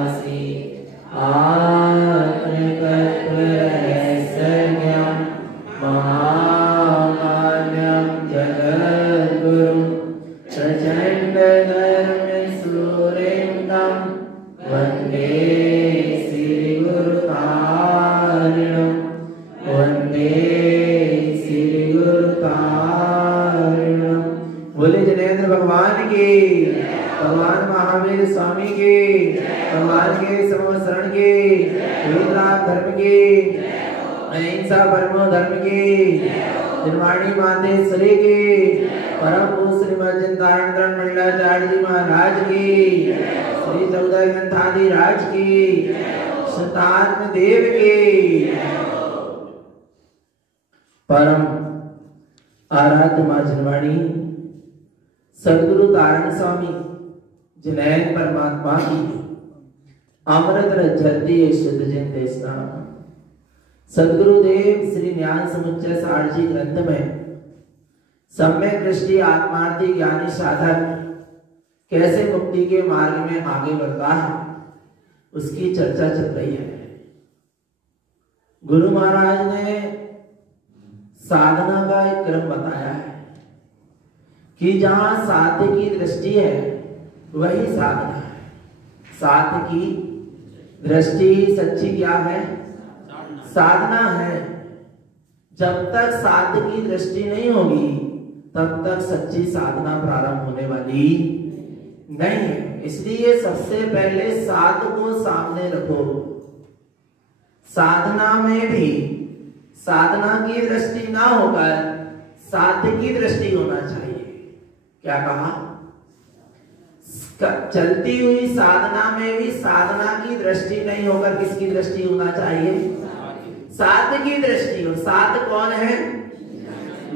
भासी आत्म तत्व रहस्यज्ञं महामान्यं जगद्गुरुं प्रचंड धर्म सूर्यं वंदे श्री गुरुकारणं वंदे श्री गुरुकारणं। बोले जनेन्द्र भगवान की, भगवान महावीर स्वामी की, भगवान के समो शरण की, वेदराज धर्म की, अहिंसा परमो धर्म की, निर्वाणी मातेश्वरी की, परम पूज्य श्रीमद चिंतामणि मंडलाचार्य जी महाराज की, श्री 14 ग्रंथादि राज की, शतात्म देव की। परम आराध्य मां जनवाणी सदगुरु तारण स्वामी जिनैन परमात्मा की अमृत रज्जती शुद्ध जिन देशना सदगुरुदेव श्री ज्ञान समुच्चय सारजी ग्रंथ में सम्यक दृष्टि आत्मार्थी ज्ञानी साधक कैसे मुक्ति के मार्ग में आगे बढ़ता है उसकी चर्चा चल रही है। गुरु महाराज ने साधना का एक क्रम बताया है कि जहां साध्य की दृष्टि है वही साधना है। साध्य की दृष्टि सच्ची क्या है? साधना है। जब तक साध्य की दृष्टि नहीं होगी तब तक सच्ची साधना प्रारंभ होने वाली नहीं है। इसलिए सबसे पहले साध्य को सामने रखो। साधना में भी साधना की दृष्टि ना होकर साध्य की दृष्टि होना चाहिए। क्या कहा? चलती हुई साधना में भी साधना की दृष्टि नहीं होकर किसकी दृष्टि होना चाहिए? साध्य की दृष्टि। और साध्य कौन है?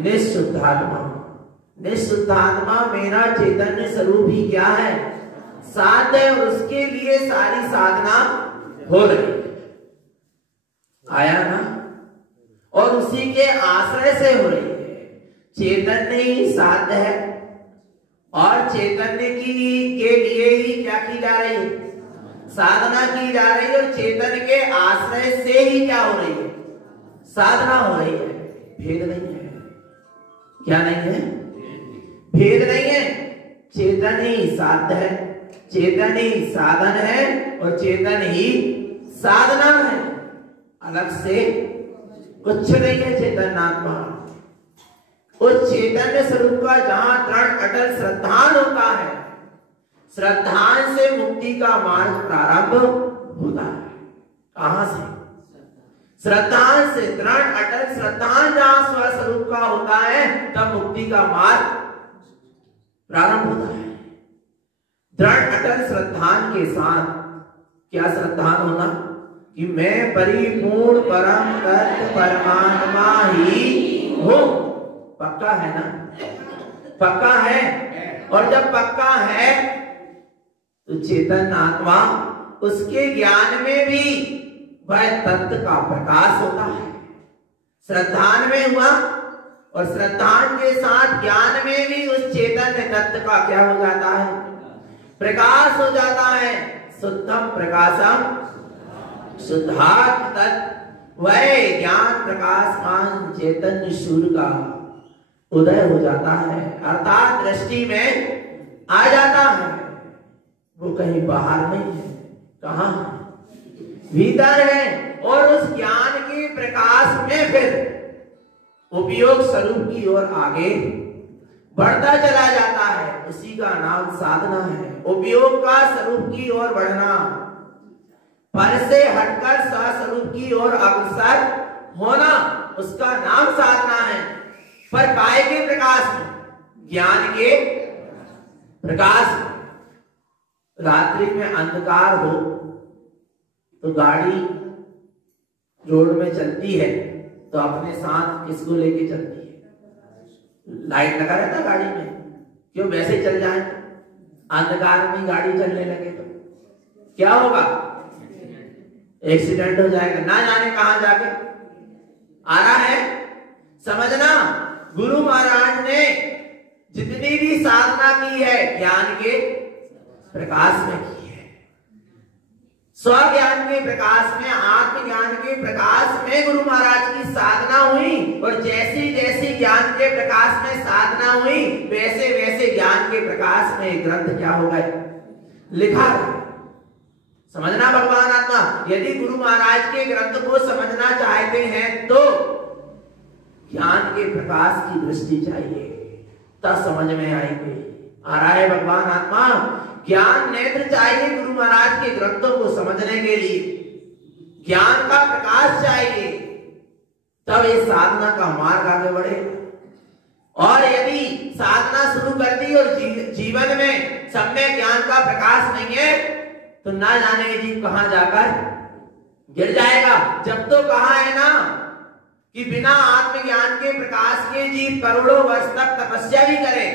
निःशुद्धात्मा। निःशुद्धात्मा मेरा चैतन्य स्वरूप ही क्या है? साध्य है। और उसके लिए सारी साधना हो रही है। आया ना? और उसी के आश्रय से हो रही है। चैतन्य ही साध्य है और चैतन्य की के लिए ही क्या की जा रही है? साधना की जा रही है। और चेतन के आश्रय से ही क्या हो रही है? साधना हो रही है। भेद नहीं है। क्या नहीं है? भेद नहीं है। चेतन ही साध्य है, चेतन ही साधन है और चेतन ही साधना है। अलग से कुछ नहीं है। चेतन आत्मा उस चैतन्य स्वरूप का जहां दृढ़ अटल श्रद्धान होता है, श्रद्धान से मुक्ति का मार्ग प्रारंभ होता है। कहां से? श्रद्धान से। दृढ़ अटल श्रद्धान जहां स्वस्वरूप का होता है तब मुक्ति का मार्ग प्रारंभ होता है। दृढ़ अटल श्रद्धान के साथ क्या श्रद्धान होना? कि मैं परिपूर्ण परम तत्व परमात्मा ही हूं। पक्का है ना? पक्का है। और जब पक्का है तो चेतन आत्मा उसके ज्ञान में भी वह तत्व का प्रकाश होता है। श्रद्धान में हुआ और श्रद्धान के साथ ज्ञान में भी उस चेतन तत्व का क्या हो जाता है? प्रकाश हो जाता है। शुद्धम प्रकाशम शुद्धात्म तत्व वह ज्ञान प्रकाशमान चैतन्य सूर्य का उदय हो जाता है। अर्थात दृष्टि में आ जाता है। वो कहीं बाहर नहीं है। कहां? भीतर है। और उस ज्ञान के प्रकाश में फिर उपयोग स्वरूप की ओर आगे बढ़ता चला जाता है। उसी का नाम साधना है। उपयोग का स्वरूप की ओर बढ़ना, पर से हटकर स्वस्वरूप की ओर अग्रसर होना, उसका नाम साधना है। पर काय के प्रकाश में? ज्ञान के प्रकाश में। रात्रि में अंधकार हो तो गाड़ी रोड में चलती है तो अपने साथ किसको लेके चलती है? लाइट लगा रहता गाड़ी में। क्यों? वैसे चल जाए। अंधकार में गाड़ी चलने लगे तो क्या होगा? एक्सीडेंट हो जाएगा। ना जाने कहां जाके आ रहा है। समझना, गुरु महाराज ने जितनी भी साधना की है ज्ञान के प्रकाश में की है। स्व ज्ञान के प्रकाश में, आत्मज्ञान के प्रकाश में गुरु महाराज की साधना हुई, और जैसी जैसी ज्ञान के प्रकाश में साधना हुई, वैसे वैसे ज्ञान के प्रकाश में ग्रंथ क्या हो गए, लिखा गया। समझना भगवान आत्मा, यदि गुरु महाराज के ग्रंथ को समझना चाहते हैं तो ज्ञान के प्रकाश की दृष्टि चाहिए, तब समझ में आएंगे। आ रहा है भगवान आत्मा, ज्ञान नेत्र चाहिए गुरु महाराज के ग्रंथों को समझने के लिए, ज्ञान का प्रकाश चाहिए, तब ये साधना का मार्ग आगे बढ़े। और यदि साधना शुरू कर दी और जीवन में सम्यक ज्ञान का प्रकाश नहीं है, तो ना जाने ये जीव कहां जाकर गिर जाएगा। जब तो कहा है ना कि बिना आत्मज्ञान के प्रकाश के जीव करोड़ों वर्ष तक तपस्या भी करे,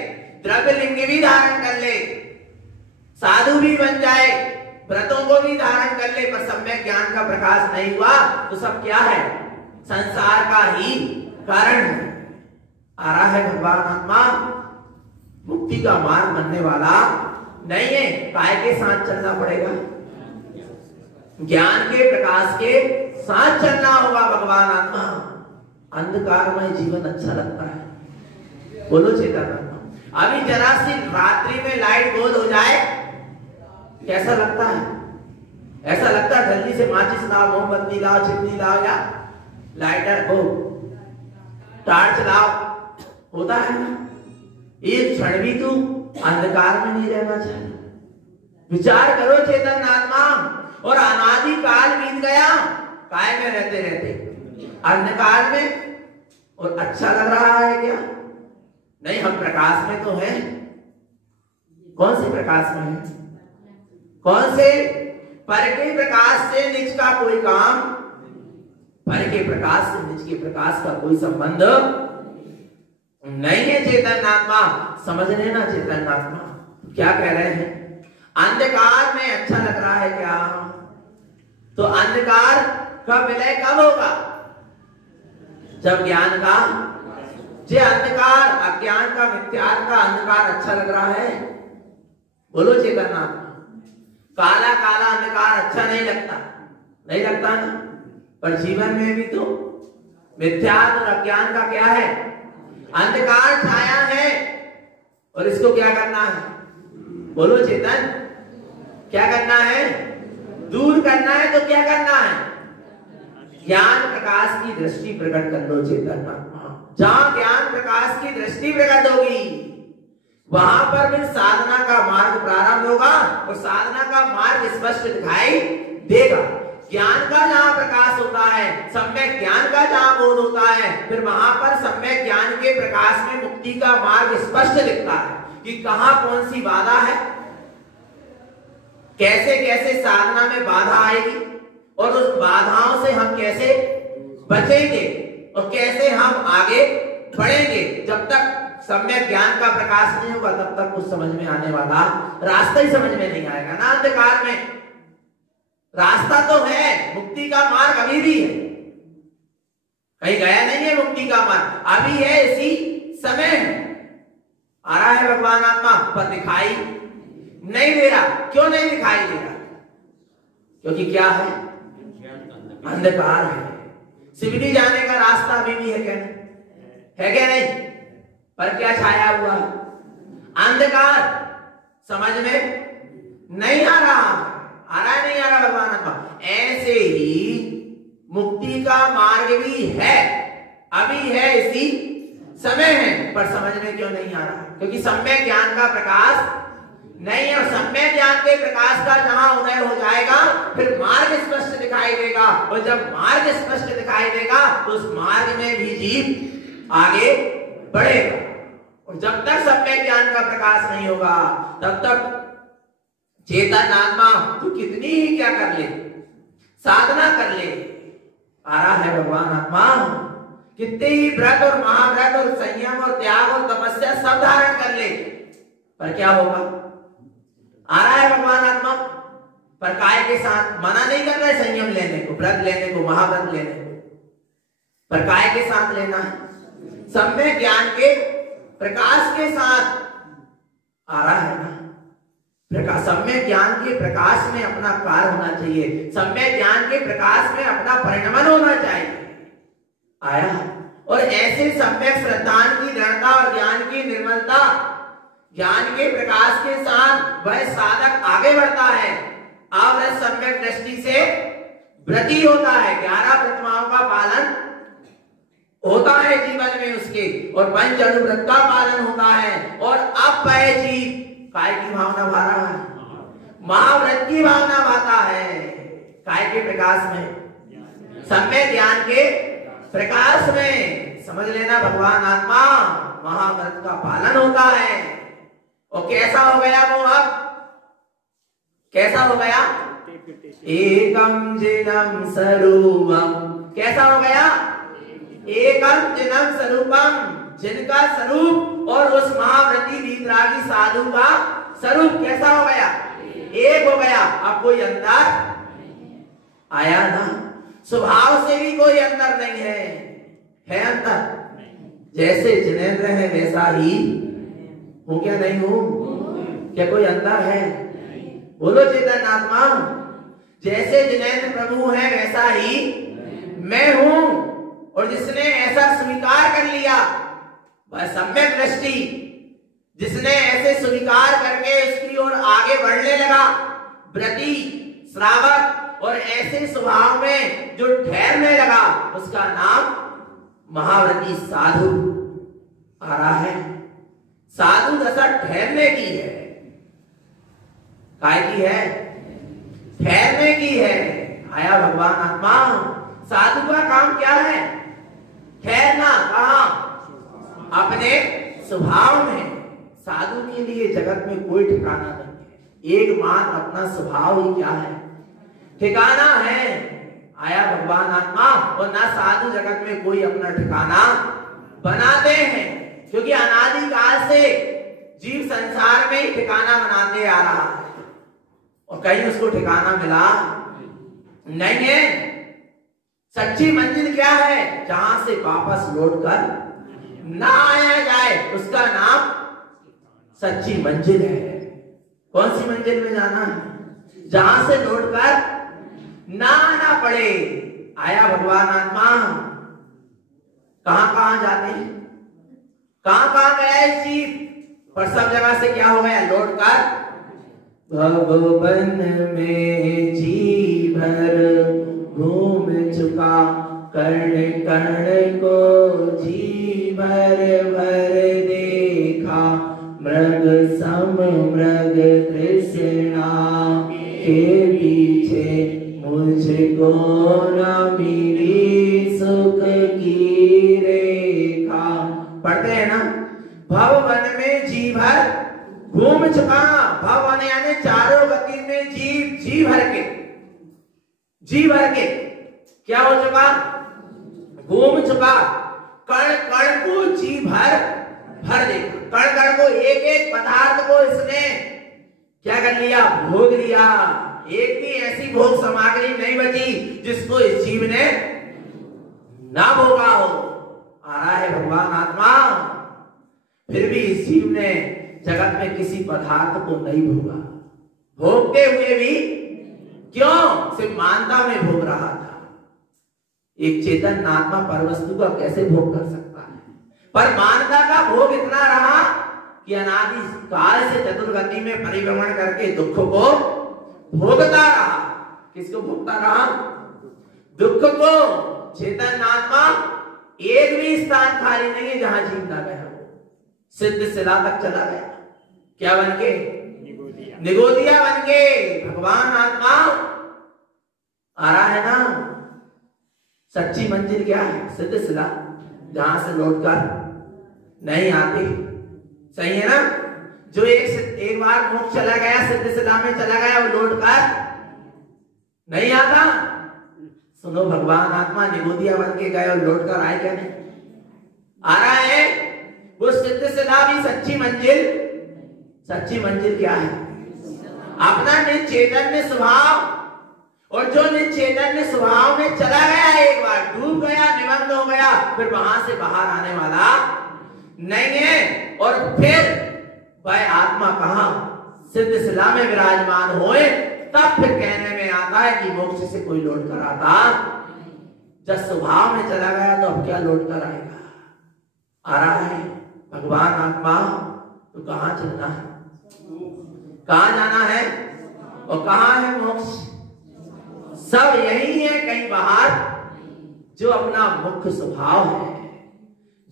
द्रव्य लिंग भी धारण कर ले, साधु भी बन जाए, व्रतों को भी धारण कर ले, पर सम्यक ज्ञान का प्रकाश नहीं हुआ तो सब क्या है, संसार का ही कारण है। आ रहा है भगवान आत्मा, मुक्ति का मार्ग बनने वाला नहीं है, काय के साथ चलना पड़ेगा, ज्ञान के प्रकाश के साथ चलना होगा भगवान आत्मा। अंधकार में जीवन अच्छा लगता है, बोलो चेतन आत्मा। अभी जरा सी रात्रि में लाइट गोल हो जाए कैसा लगता है, ऐसा लगता है जल्दी से माचिस लाओ, मोमबत्ती लाओ, चिमनी लाओ, या लाइटर हो, टार्च लाओ, होता है ना। एक क्षण भी तू अंधकार में नहीं रहना चाहिए। विचार करो चेतन आत्मा, और अनादि काल बीत गया काय में रहते रहते अंधकार में, और अच्छा लग रहा है क्या? नहीं, हम प्रकाश में तो हैं। कौन से प्रकाश में है? कौन से? पर के प्रकाश से निज का कोई काम, पर के प्रकाश से निज के प्रकाश का कोई संबंध नहीं है चेतन आत्मा। समझ लेना चेतन आत्मा, क्या कह रहे हैं? अंधकार में अच्छा लग रहा है क्या? तो अंधकार का विलय कब होगा? जब ज्ञान का, जे अंधकार, अज्ञान का, मिथ्यात्व का अंधकार अच्छा लग रहा है, बोलो चेतन आत्मा। काला काला अंधकार अच्छा नहीं लगता, नहीं लगता ना। पर जीवन में भी तो मिथ्यात्व और अज्ञान का क्या है? अंधकार छाया है, और इसको क्या करना है? बोलो चेतन, क्या करना है? दूर करना है। तो क्या करना है? ज्ञान प्रकाश की दृष्टि प्रकट कर लो चेतन आत्मा। जहां ज्ञान प्रकाश की दृष्टि प्रकट होगी, वहां पर फिर साधना का मार्ग प्रारंभ होगा, और साधना का मार्ग स्पष्ट दिखाई देगा। ज्ञान का जहां प्रकाश होता है, सम्यक ज्ञान का जहां बोध होता है, फिर वहां पर सम्यक ज्ञान के प्रकाश में मुक्ति का मार्ग स्पष्ट दिखता है कि कहां कौन सी बाधा है, कैसे कैसे साधना में बाधा आएगी, और उस बाधाओं से हम कैसे बचेंगे, और कैसे हम आगे बढ़ेंगे। जब तक सम्यक ज्ञान का प्रकाश नहीं होगा, तब तक कुछ समझ में आने वाला रास्ता ही समझ में नहीं आएगा ना। अंधकार में रास्ता तो है, मुक्ति का मार्ग अभी भी है, कहीं गया नहीं है मुक्ति का मार्ग, अभी है, इसी समय है। आ रहा है भगवान आत्मा, पर दिखाई नहीं दे रहा। क्यों नहीं दिखाई दे रहा? क्योंकि क्या है? अंधकार है। शिवजी जाने का रास्ता अभी भी है क्या? है क्या नहीं? पर क्या छाया हुआ? अंधकार समझ में नहीं आ रहा। आ रहा है नहीं आ रहा भगवान आत्मा? ऐसे ही मुक्ति का मार्ग भी है, अभी है, इसी समय है, पर समझ में क्यों नहीं आ रहा? क्योंकि सम्यक ज्ञान का प्रकाश नहीं है। और सम्यक ज्ञान के प्रकाश का जहां उदय हो जाएगा, फिर मार्ग स्पष्ट दिखाई देगा, और जब मार्ग स्पष्ट दिखाई देगा तो उस मार्ग में भी जीव आगे बढ़ेगा। और जब तक सम्यक ज्ञान का प्रकाश नहीं होगा, तब तक चेतन आत्मा तू कितनी ही क्या कर ले, साधना कर ले। आ रहा है भगवान आत्मा, कितने ही व्रत और महाव्रत और संयम और त्याग और तपस्या सब धारण कर ले, पर क्या होगा? आ रहा है भगवान आत्मा, पर काय के साथ मना नहीं कर रहे संयम लेने को, व्रत लेने को, महाव्रत लेने को, पर काय के साथ लेना है? सम्यक ज्ञान के प्रकाश के साथ। आ रहा है ना? सम्यक ज्ञान के प्रकाश में अपना कार्य होना चाहिए, सम्यक ज्ञान के प्रकाश में अपना परिणमन होना चाहिए। आया। और ऐसे सम्यक श्रद्धान की दृढ़ता और ज्ञान की निर्मलता, ज्ञान के प्रकाश के साथ वह साधक आगे बढ़ता है। अब वह सम्यक दृष्टि से व्रती होता है, 11 प्रतिमाओं का पालन होता है जीवन में उसके, और पंच अनुव्रत का पालन होता है। और अब वह जीव काय की भावना भा रहा है, महाव्रत की भावना भाता है। काय के प्रकाश में, सम्यक ज्ञान के प्रकाश में। समझ लेना, भगवान आत्मा महाव्रत का पालन होता है। और कैसा हो गया वो? अब कैसा हो गया? एकम जिनम स्वरूपम। कैसा हो गया? एकम जिनम स्वरूपम, जिनका स्वरूप और उस महाव्रती वीतरागी साधु का स्वरूप कैसा हो गया? एक हो गया। अब कोई अंतर आया ना? स्वभाव से भी कोई अंतर नहीं है अंतर? जैसे जिनेंद्र है वैसा ही हूं क्या नहीं हूं? क्या कोई अंतर है? बोलो चेतन आत्मा। जैसे जिनेंद्र प्रभु है वैसा ही मैं हूं। और जिसने ऐसा स्वीकार कर लिया वह सम्यक दृष्टि, जिसने ऐसे स्वीकार करके उसकी ओर आगे बढ़ने लगा, व्रती श्रावक और ऐसे स्वभाव में जो ठहरने लगा, उसका नाम महाव्रती साधु आ रहा है। साधु दशा ठहरने की है। काय की है? ठहरने की है। आया भगवान आत्मा। साधु का काम क्या है? ठहरना। कहां? अपने स्वभाव में। साधु के लिए जगत में कोई ठिकाना नहीं है, एकमात्र अपना स्वभाव ही क्या है? ठिकाना है। आया भगवान आत्मा। और ना साधु जगत में कोई अपना ठिकाना बनाते हैं, क्योंकि अनादि काल से जीव संसार में ही ठिकाना बनाते आ रहा है और कहीं उसको ठिकाना मिला नहीं है। सच्ची मंजिल क्या है? जहां से वापस लौटकर ना आया जाए, उसका नाम सच्ची मंजिल है। कौन सी मंजिल में जाना है? जहां से लौटकर ना आना पड़े। आया भगवान आत्मा। कहां कहां जाते हैं? कहां कहां गया इस जीव? पर सब जगह से क्या हो गया? लौटकर भवन में जी भर घूम चुका, कर्ण कर्ण को जी भर भर देखा, मृग सम मृग तृष्णा के पीछे मुझको न मिली सुख की रेखा। पढ़ते हैं ना? भवन में जी भर घूम चुका। भवन यानी चारों गति में जी भर के क्या हो चुका? घूम चुका। कण कण को जी भर देखा। कण कण को, एक एक पदार्थ को इसने क्या कर लिया? भोग लिया। एक भी ऐसी भोग सामग्री नहीं बची जिसको इस जीव ने ना भोगा हो। आ रहा है भगवान आत्मा। फिर भी इस जीव ने जगत में किसी पदार्थ को नहीं भोगा। भोगते हुए भी क्यों? सिर्फ मानता में भोग रहा था। एक चेतन आत्मा परवस्तु का कैसे भोग कर सकता है? पर मानता का भोग इतना रहा कि अनादि काल से चतुर्गति में परिभ्रमण करके दुख को भोगता रहा। किसको भोगता रहा? दुख को। चेतन आत्मा एक भी स्थान खाली नहीं है जहां जीव ना गया। सिद्ध शिला तक चला गया। क्या बन के? निगोदिया बन के। भगवान आत्मा आ रहा है ना? सच्ची मंजिल क्या है? सिद्ध शिला, जहां से लौटकर नहीं आती। सही है ना? जो एक बार मोक्ष चला गया, सिद्ध शिला में चला गया, वो लौटकर नहीं आता। सुनो, भगवान आत्मा निगोदिया बन के गए और लौटकर आए क्या? नहीं आ रहा है। वो सिद्ध शिला भी सच्ची मंजिल। सच्ची मंजिल क्या है? अपना निश्चैतन्य स्वभाव। और जो निश्चैतन्य स्वभाव में चला गया, एक बार डूब गया, निमग्न हो गया, फिर वहां से बाहर आने वाला नहीं है। और फिर वह आत्मा कहां? सिद्ध शिला में विराजमान होए, तब फिर कहने में आता है कि मोक्ष से कोई लौट कर आता। जब स्वभाव में चला गया तो अब क्या लौट कर आएगा? आ रहा है भगवान आत्मा, तो कहां चलना है, कहां जाना है और कहां है मोक्ष? सब यही है, कहीं बाहर। जो अपना मुख्य स्वभाव है,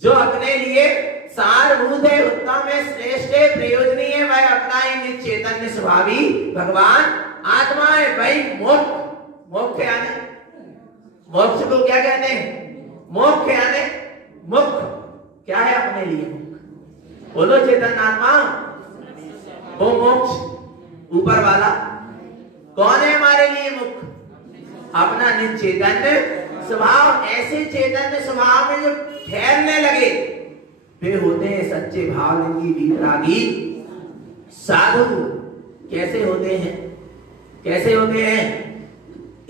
जो अपने लिए सारभूत है, उत्तम है, श्रेष्ठ है, प्रयोजनीय है, वह अपना ही चैतन्य स्वभावी भगवान आत्मा है। भाई मोक्ष, मोक्ष यानी, मोक्ष को क्या कहते हैं? मोक्ष यानी मुख्य क्या है अपने लिए? बोलो चैतन्य आत्मा, वो मोक्ष ऊपर वाला कौन है हमारे लिए मुख्य? अपना निज चैतन्य स्वभाव। ऐसे चैतन्य स्वभाव में जो ठहरने लगे वे होते हैं सच्चे भावलिंगी वीतरागी साधु। कैसे होते हैं? कैसे होते हैं?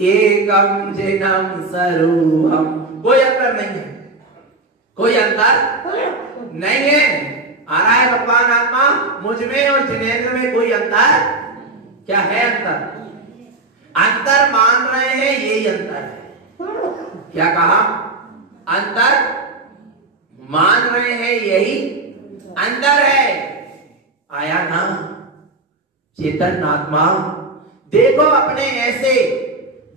एकम जिनम स्वरूपम। कोई अंतर नहीं है, कोई अंतर नहीं है। आ रहा है भगवान आत्मा, मुझ में और जिनेंद्र में कोई अंतर? क्या है अंतर? अंतर मान रहे हैं, यही अंतर है। क्या कहा? अंतर मान रहे हैं, यही अंतर है। आया ना चेतन आत्मा? देखो अपने ऐसे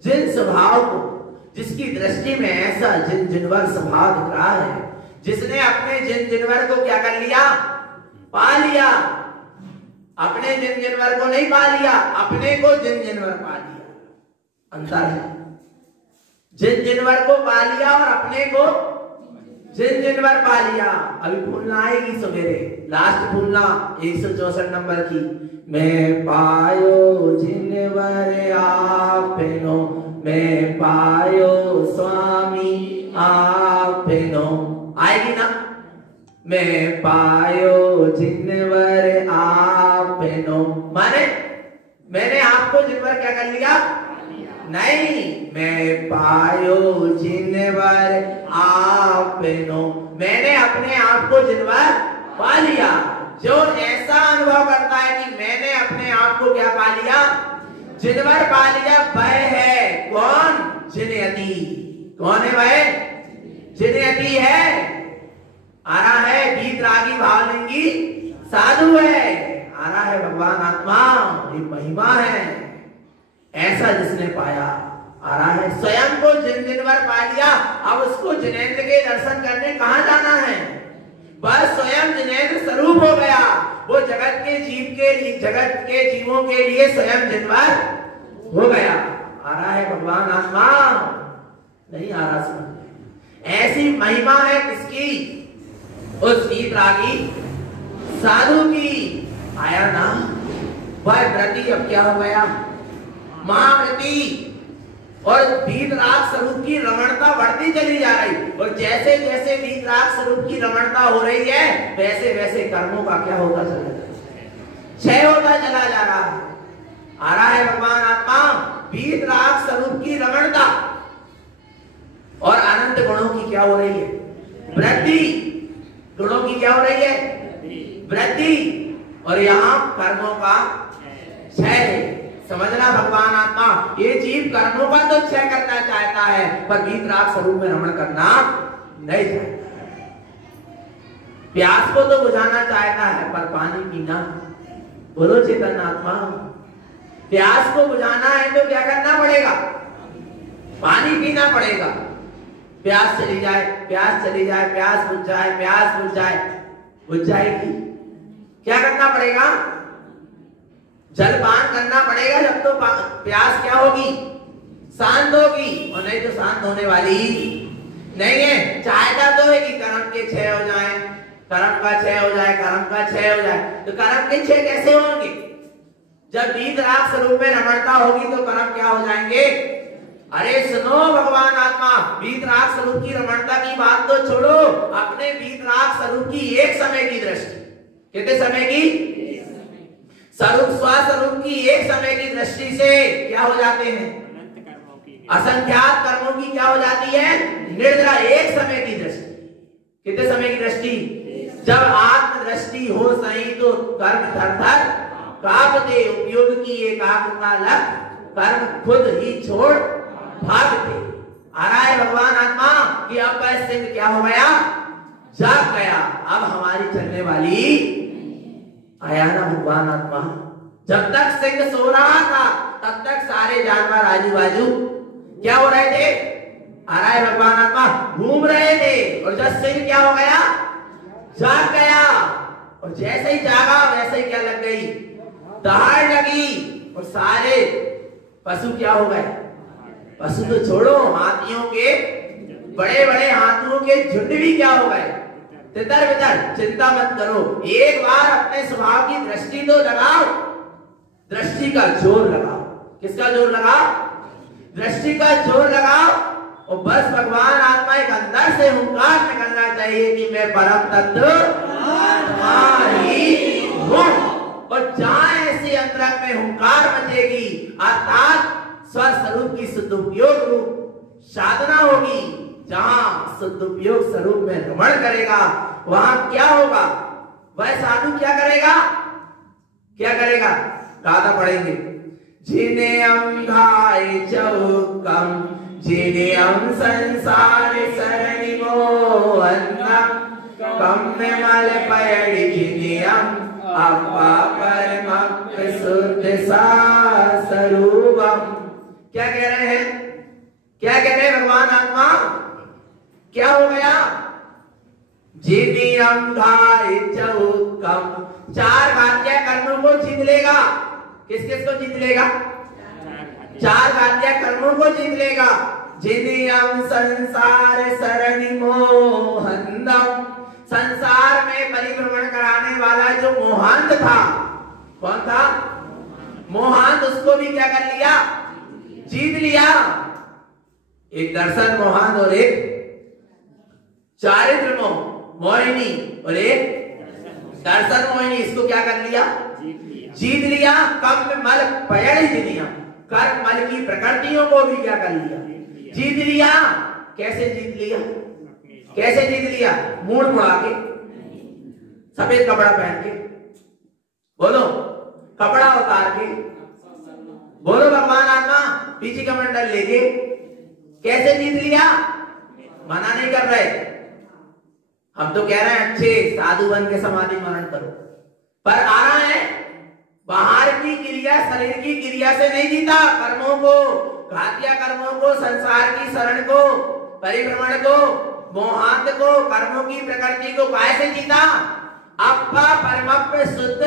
जिन स्वभाव को, जिसकी दृष्टि में ऐसा जिन जिनवर स्वभाव दिख रहा है, जिसने अपने जिन जिनवर को क्या कर लिया? पा लिया। अपने जिन जिनवर को नहीं पा लिया, अपने को जिन जिनवर पा लिया। अंतर है। जिन जिनवर को पा लिया और अपने को जिन जिनवर पा लिया। अभी फूलना आएगी सवेरे, लास्ट फूलना 164 नंबर की। मैं पायो जिनवर आपनो, मैं पायो स्वामी आपनो। आएगी ना? मैं पायो जिनवर आपनो, माने मैंने आपको जिनवर क्या कर लिया? नहीं, मैं पायो जिनवर आपनो, मैंने अपने आप को जिनवर पा लिया। जो ऐसा अनुभव करता है कि मैंने अपने आप को क्या पा लिया? जिनवर पा लिया, वह है कौन? जिनयति। कौन है वह? जिनयति है। आ रहा है वीतरागी भावलिंगी साधु है। आ रहा है भगवान आत्मा, ये महिमा है। ऐसा जिसने पाया, आ रहा है स्वयं को जिन जिनवर पा लिया। अब उसको जिनेंद्र के दर्शन करने कहां जाना है? बस स्वयं जिनेंद्र स्वरूप हो गया। वो जगत के जीव के लिए, जगत के जीवों के लिए स्वयं जिनवर हो गया। आ रहा है भगवान आत्मा? नहीं आ रहा समझ? ऐसी महिमा है किसकी? उस वीतरागी साधु की। आया ना? वह व्रती अब क्या हो गया? महाव्रती। और वीतराग स्वरूप की रमणता बढ़ती चली जा रही। और जैसे जैसे वीतराग स्वरूप की रमणता हो रही है, वैसे वैसे कर्मों का क्या होता चला जा रहा है? क्षय होता चला जा रहा है। आ रहा है भगवान आत्मा, वीतराग स्वरूप की रमणता और अनंत गुणों की क्या हो रही है? वृद्धि। गुणों की क्या हो रही है? वृद्धि। और यहाँ कर्मों का क्षय। समझना भगवान आत्मा, ये जीव कर्मों का तो क्षय करना चाहता है, पर वीतराग स्वरूप में रमण करना नहीं चाहता है। प्यास को तो बुझाना चाहता है, पर पानी पीना। बोलो चेतन आत्मा, प्यास को बुझाना है तो क्या करना पड़ेगा? पानी पीना पड़ेगा। प्यास चली जाए, प्यास चली जाए, प्यास बुझ जाए, प्यास बुझ जाए, बुझ जाएगी। क्या करना पड़ेगा? जलपान करना पड़ेगा। जब तो प्यास क्या होगी? शांत होगी। और नहीं तो शांत होने वाली नहीं है। चाहता तो है कि कर्म के क्षय हो जाए, कर्म का क्षय हो जाए, कर्म का क्षय हो जाए। तो कर्म के क्षय कैसे होंगे? जब वीतराग स्वरूप में रमणता होगी तो कर्म क्या हो जाएंगे? अरे सुनो भगवान आत्मा, वीतराग स्वरूप की रमणता की बात तो छोड़ो, अपने वीतराग स्वरूप की एक समय की दृष्टि, कितने समय की? स्वरूप स्वस्वरूप की एक समय की दृष्टि से क्या हो जाते हैं? असंख्यात कर्मों की क्या हो जाती है? निर्जरा। एक समय की दृष्टि। कितने समय की दृष्टि? जब आत्म दृष्टि हो सही तो कर्म थर थर कापते उपयोग की एकाग्रता लग कर्म खुद ही छोड़ भागते। आ रहा है भगवान आत्मा कि अब वह सिंह क्या हो गया, जाग गया, अब हमारी चलने वाली। आया ना भगवान आत्मा। जब तक सिंह सो रहा था तब तक सारे जानवर आजू बाजू क्या हो रहे थे, आ रहा है भगवान आत्मा, घूम रहे थे। और जब सिंह क्या हो गया, जाग गया, और जैसे ही जागा वैसे ही क्या लग गई, दहाड़ लगी, और सारे पशु क्या हो गए, पशु तो छोड़ो, हाथियों के, बड़े बड़े हाथियों के झुंड भी क्या हो गए, तितर बितर। चिंता मत करो, एक बार अपने स्वभाव की दृष्टि तो लगाओ, दृष्टि का जोर लगाओ। किसका जोर लगाओ, दृष्टि का जोर लगाओ, और बस भगवान आत्मा एक अंदर से हुंकार निकलना चाहिए कि मैं परम तत्व तुम्हारी हूं। और जहां ऐसे अंतरंग में हुंकार मचेगी अर्थात स्वस्वरूप की सदुपयोग रूप साधना होगी, जहां सदुपयोग स्वरूप में रमण करेगा वहां क्या होगा, वह साधु क्या करेगा, क्या करेगा, गाथा पढ़ेंगे। जिन्हें हम घाय चौकम जिन्हें हम संसार सरणी मोहनम कम में मल पयड़ जिन्हें हम अपा परम शुद्ध स्वरूपम। क्या कह रहे हैं, क्या कह रहे हैं भगवान आत्मा, क्या हो गया, जिन्हें हम घाय चौकम, चार घात्या कर्मों को जीत लेगा। किस किस को जीत लेगा, चार घात्या कर्मों को जीत लेगा। जिन्हें हम संसार सरणी मोहनम, संसार में परिभ्रमण कराने वाला जो मोहांत था, कौन था, मोहांत, उसको भी क्या कर लिया, जीत लिया। एक दर्शन मोहांत और एक चारित्र मोहिनी और एक दर्शन मोहिनी, इसको क्या कर लिया, जीत लिया। कम में मल पयड़ जिनिया, कर्म मल की प्रकृतियों को भी क्या कर लिया, जीत लिया। कैसे जीत लिया, कैसे जीत लिया, मूड मुड़ा के, सफेद कपड़ा पहन के, बोलो, कपड़ा उतार के, बोलो भगवान आत्मा, पीछे का मंडल लेके, कैसे जीत लिया, मना नहीं कर रहे, हम तो कह रहे हैं अच्छे साधु बन के समाधि मरण करो, पर आ रहा है बाहर की क्रिया, शरीर की क्रिया से नहीं जीता, कर्मों को, घातिया कर्मों को, संसार की शरण को, परिभ्रमण को, मोहांत को, कर्मों की प्रकृति को कैसे जीता, अपा परमप्य शुद्ध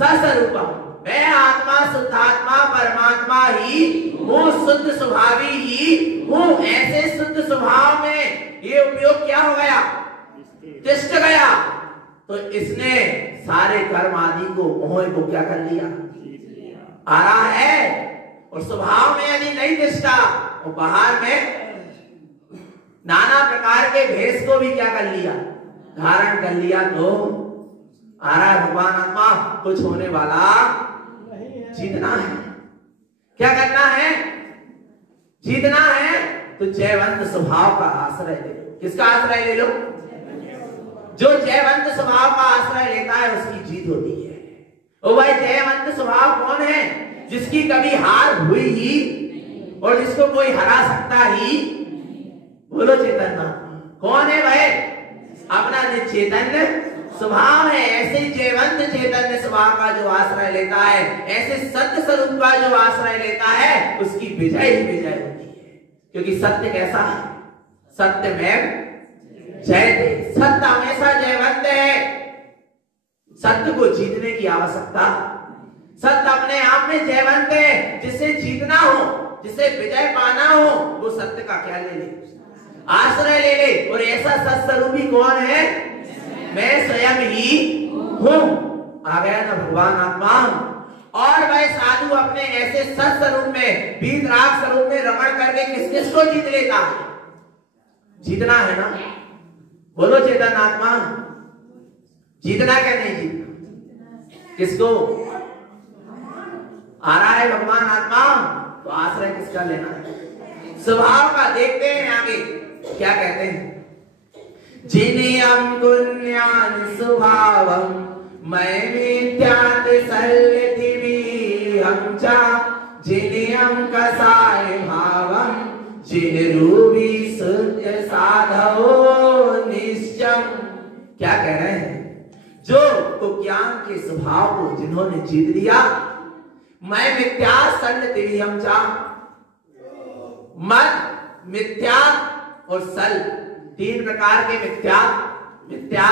सस्वरूपम, मैं आत्मा शुद्धात्मा परमात्मा ही हूँ, शुद्ध स्वभावी ही हूँ। ऐसे शुद्ध स्वभाव में ये उपयोग क्या हो गया, तिष्ठ गया, तो इसने सारे कर्म आदि को, मोह को क्या कर लिया, आ रहा है। और स्वभाव में यदि नहीं तिष्ठा, और बाहर में नाना प्रकार के भेष को भी क्या कर लिया, धारण कर लिया, तो आ रहा है भगवान आत्मा, कुछ होने वाला जीतना है। क्या करना है, जीतना है, तो जयवंत स्वभाव का आश्रय ले लो। किसका आश्रय ले लो, जो जयवंत स्वभाव का आश्रय लेता है उसकी जीत होती है। और वह जयवंत स्वभाव कौन है, जिसकी कभी हार हुई ही और जिसको कोई हरा सकता ही, बोलो चैतन्य, कौन है वह, अपना चैतन्य स्वभाव है। ऐसे जयवंत चैतन्य स्वभाव का जो आश्रय लेता है, ऐसे सत्य स्वरूप का जो आश्रय लेता है, उसकी विजय ही विजय होती है। क्योंकि सत्य कैसा है, सत्य में जयते, सत्य हमेशा जयवंत है। सत्य को जीतने की आवश्यकता, सत्य अपने आप में जयवंत है। जिसे जीतना हो, जिसे विजय पाना हो, वो सत्य का क्या ले ले, आश्रय ले ले। और ऐसा सत्स्वरूपी कौन है, मैं स्वयं ही हूं। आ गया ना भगवान आत्मा। और वह साधु अपने ऐसे सत्स्वरूप में, वीतराग स्वरूप में रमण करके किस किस को जीत लेता, जीतना है ना, बोलो चेतन आत्मा, जीतना क्या नहीं जीतना, किसको, आ रहा है भगवान आत्मा, तो आश्रय किसका लेना है, स्वभाव का। देखते हैं आगे क्या कहते हैं, जिनियम गुण्यान स्वभावम मैं मिथ्यात् सर्वति चा जिनियम कसाय भावम जिन रूपी शुद्ध साधो निश्चम। क्या कह रहे हैं? जो ज्ञान के स्वभाव को जिन्होंने जीत लिया, मैं मिथ्या सल तिरियम चा, मन मिथ्या और सल, तीन प्रकार के मिथ्या, मिथ्या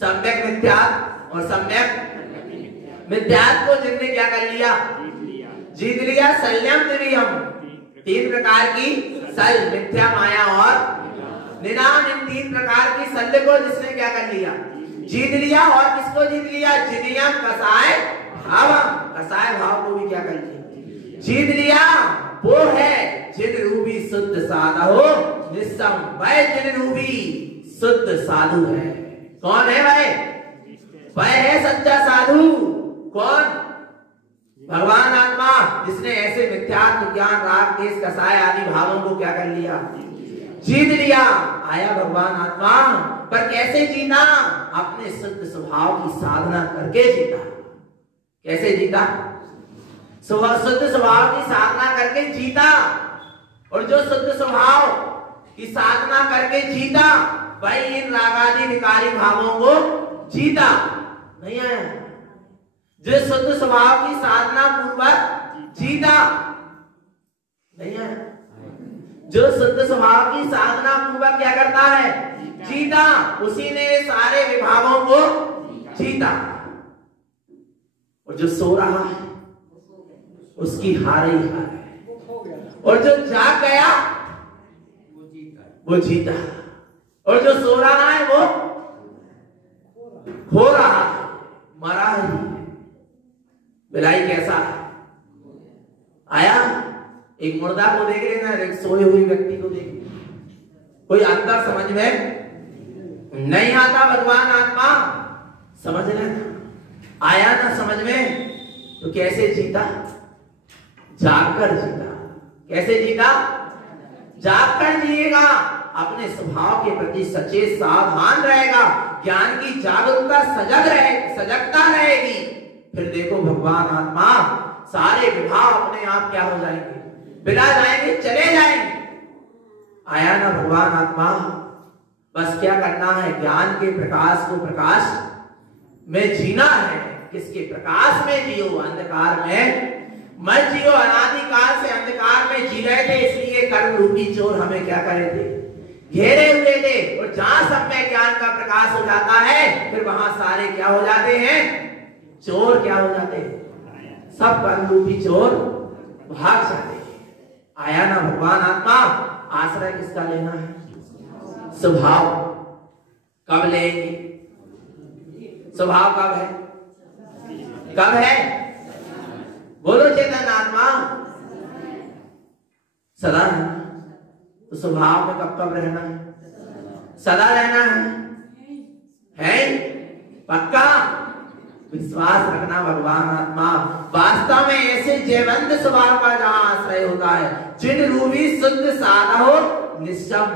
सम्यक मिथ्या और सम्यक मिथ्या को जिनने क्या कर लिया? जीत लिया। सल्यम तिरियम, तीन प्रकार की सल, मिथ्या माया और निरान, इन तीन प्रकार की सल को जिसने क्या कर लिया? जीत लिया। और किसको जीत लिया? जिनियम कसाय भाव, कसाय भाव को भी क्या कर लिया? जीत लिया। वो है जिन रूपी शुद्ध साधु निस्सम, वह जिन रूपी शुद्ध साधु है। कौन है वह? वह है सच्चा साधु। कौन? भगवान आत्मा, जिसने ऐसे मिथ्यात्व ज्ञान राग देश कसाय आदि भावों को क्या कर लिया? जीत लिया। आया भगवान आत्मा, पर कैसे जीना? अपने शुद्ध स्वभाव की साधना करके जीता। कैसे जीता? शुद्ध स्वभाव की साधना करके जीता। और जो शुद्ध स्वभाव की साधना करके जीता, वही इन रागादि विकारी भावों को जीता। नहीं आया? जो शुद्ध स्वभाव की साधना पूर्वक जीता, नहीं आया? जो शुद्ध स्वभाव की साधना पूर्वक क्या करता है? जीता, उसी ने सारे विभागों को जीता। और जो सो रहा है उसकी हार ही हार है, और जो जाग गया वो जीता। और जो सो रहा है वो खो रहा है, मरा ही। बिलाई कैसा है? आया? एक मुर्दा को देख लेना, एक सोए हुए व्यक्ति को देख, कोई अंतर समझ में नहीं आता। भगवान आत्मा समझ लेना। आया ना समझ में, तो कैसे जीता? जागकर जीता। कैसे जीता? जागकर जिएगा। अपने स्वभाव के प्रति सचेत सावधान रहेगा। ज्ञान की जागरूकता सजगता रहेगी। फिर देखो भगवान आत्मा सारे विभाग अपने आप क्या हो जाएंगे? बिला जाएंगे, चले जाएंगे। आया ना भगवान आत्मा? बस क्या करना है? ज्ञान के प्रकाश को प्रकाश में जीना है। किसके प्रकाश में जियो? अंधकार में मत जियो। अनादिकाल से अंधकार में जी रहे थे, इसलिए कर्म रूपी चोर हमें क्या करे थे? घेरे हुए थे। और जहां सब में ज्ञान का प्रकाश हो जाता है, फिर वहां सारे क्या हो जाते हैं? चोर क्या हो जाते हैं? सब कर्म रूपी चोर भाग जाते हैं। आया ना भगवान आत्मा? आश्रय किसका लेना है? स्वभाव। कब लेंगे? स्वभाव कब है? कब है? बोलो चेतन आत्मा। सदा रहना। तो स्वभाव में कब कब रहना है? सदा रहना है? पक्का? विश्वास रखना भगवान आत्मा। वास्तव में ऐसे जयवंत स्वभाव का जहां आश्रय होता है, जिन रूपी शुद्ध साधु निश्चम,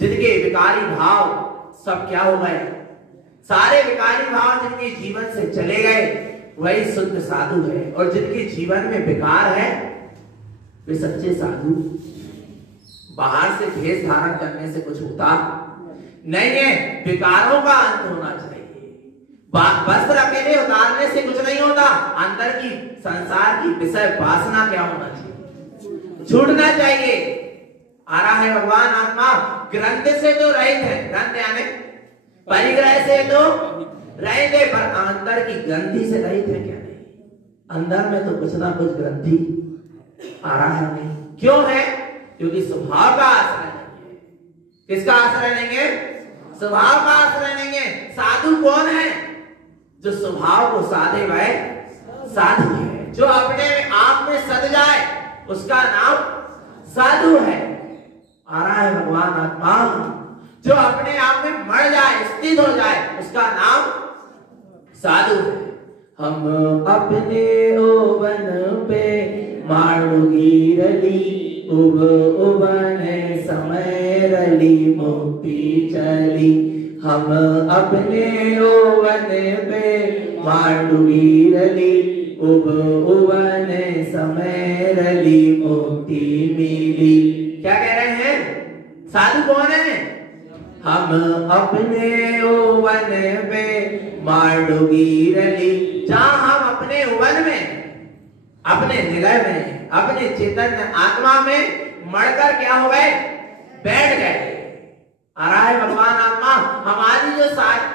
जिनके विकारी भाव सब क्या हो गए? सारे विकारी भाव जिनके जीवन से चले गए, वही शुद्ध साधु है। और जिनके जीवन में विकार है, वे सच्चे साधु। बाहर से भेष धारण करने से कुछ होता नहीं है। विकारों का अंत होना चाहिए। वस्त्र अकेले उतारने से कुछ नहीं होता। अंदर की संसार की विषय वासना क्या होना चाहिए? छूटना चाहिए। आ रहा है भगवान आत्मा। ग्रंथ से तो रहित है, ग्रंथ यानी परिग्रह से तो रहित है, पर अंदर की ग्रंथि से रहित है क्या? नहीं। अंदर में तो कुछ ना कुछ ग्रंथि आ रहा है। नहीं क्यों है? क्योंकि स्वभाव का आश्रय नहीं है। किसका आश्रय नहीं है? स्वभाव का आश्रय नहीं है। साधु कौन है? जो स्वभाव को साधे वह साधु है। जो अपने आप में सद जाए उसका नाम साधु है। आ रहा है भगवान आत्मा। जो अपने आप में मर जाए, स्थित हो जाए, उसका नाम साधु है। हम अपने ओवन पे मारूगी रली, उब उबने समय रली मुक्ति चली। हम अपने ओवन पे मारूगी रली, उब उबने समय रली मुक्ति मिली। क्या कह रहे हैं? साधु कौन है? हम अपने ओवन में मांडुगी रली। जहां हम अपने ओवन में, अपने निलय में, अपने चैतन्य आत्मा में मरकर क्या हो गए? बैठ गए। आ रहा है भगवान आत्मा। हमारी जो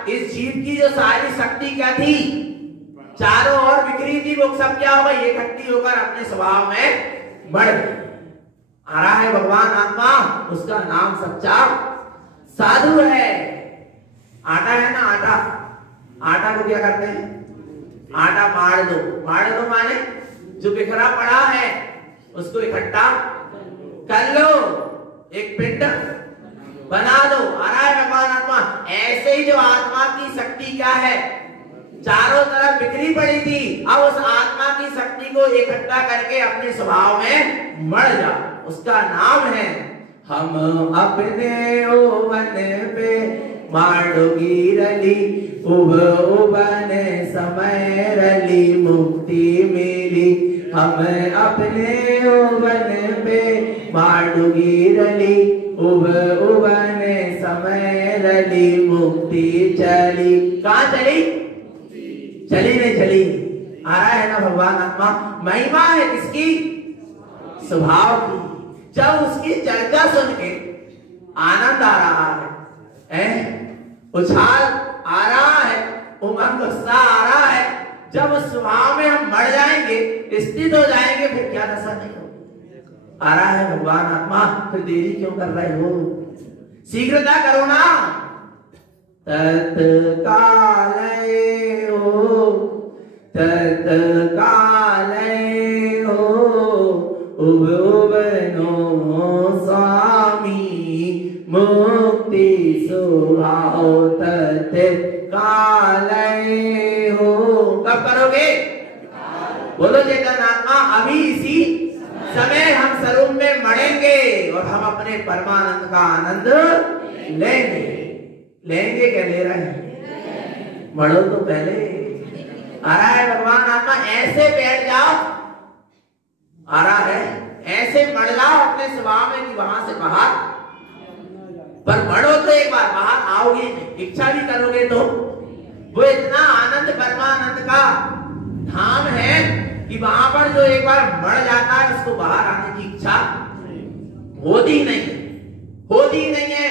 इस जीव की जो सारी शक्ति क्या थी? चारों ओर बिखरी थी, वो सब क्या हो गई? इकट्ठी होकर अपने स्वभाव में बढ़ गई। आ रहा है भगवान आत्मा। उसका नाम सच्चा साधु है। आटा है ना, आटा, आटा को क्या करते हैं? आटा मार दो। मार दो माने जो बिखरा पड़ा है उसको इकट्ठा कर लो, एक पिंड बना दो। आ रहा है भगवान आत्मा। ऐसे ही जो आत्मा की शक्ति क्या है? चारों तरफ बिखरी पड़ी थी, अब उस आत्मा की शक्ति को इकट्ठा करके अपने स्वभाव में मर जा। उसका नाम है हम अपने ओवन पे मांडुगी रली, उब उबन समय रली मुक्ति मिली। हम अपने ओवन पे मांडुगी रली, उब उबन समय रली मुक्ति चली। कहाँ चली? चली नहीं चली। आ रहा है ना भगवान आत्मा। महिमा है किसकी? स्वभाव की। जब उसकी चर्चा सुन के आनंद आ रहा है, उछाल आ रहा है, उमंग उत्साह आ रहा है, जब उस स्वभाव में हम मर जाएंगे, स्थित हो जाएंगे, फिर क्या दशा नहीं होगी। आ रहा है भगवान आत्मा। फिर देरी क्यों कर रहे हो? शीघ्रता करो ना। तत्कालय हो, तत्कालय हो, उब उबनो स्वामी मुक्ति स्वभाव तत्कालय हो। कब करोगे? बोलो चेतन आत्मा। अभी इसी समय हम स्वरूप में मरेंगे और हम अपने परमानंद का आनंद लेंगे। लेंगे क्या ले रहे हैं? मरो तो पहले। आ रहा है भगवान आत्मा। ऐसे बैठ जाओ। आ रहा है ऐसे मर जाओ अपने स्वभाव में कि वहां से बाहर, पर मरो तो एक बार, बाहर आओगे नहीं। इच्छा भी करोगे तो वो इतना आनंद परमानंद का धाम है कि वहां पर जो एक बार मर जाता है उसको बाहर आने की इच्छा होती नहीं, होती नहीं है।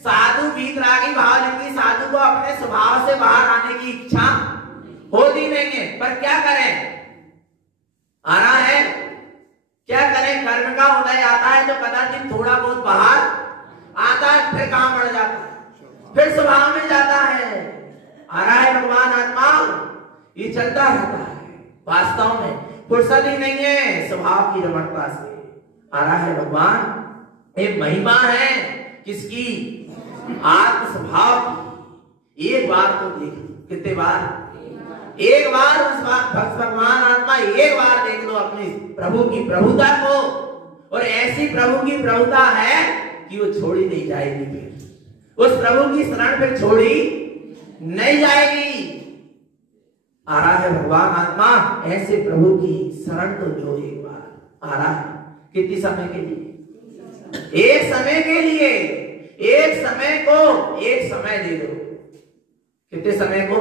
साधु वीतरागी भावलिंगी साधु को अपने स्वभाव से बाहर आने की इच्छा होती नहीं है। पर क्या करें? आ रहा है क्या करें? कर्म का उदय आता है तो कदाचित थोड़ा बहुत बाहर आता है, फिर कहां बढ़ जाता है, फिर स्वभाव में जाता है। आ रहा है भगवान आत्मा। ये चलता रहता है। वास्तव में फुर्सत ही नहीं है स्वभाव की रमणता से। आ रहा है भगवान। एक महिमा है किसकी? आत्म स्वभाव की। एक बार तो देख लो। कितने बार? एक बार उस भगवान आत्मा एक बार देख लो अपने प्रभु की प्रभुता को। और ऐसी प्रभु की प्रभुता है कि वो छोड़ी नहीं जाएगी। फिर उस प्रभु की शरण फिर छोड़ी नहीं जाएगी। आ रहा है भगवान आत्मा। ऐसे प्रभु की शरण तो लो एक बार। आ रहा है। कितनी समय के लिए? एक समय के लिए। एक समय को एक समय दे दो। कितने समय को?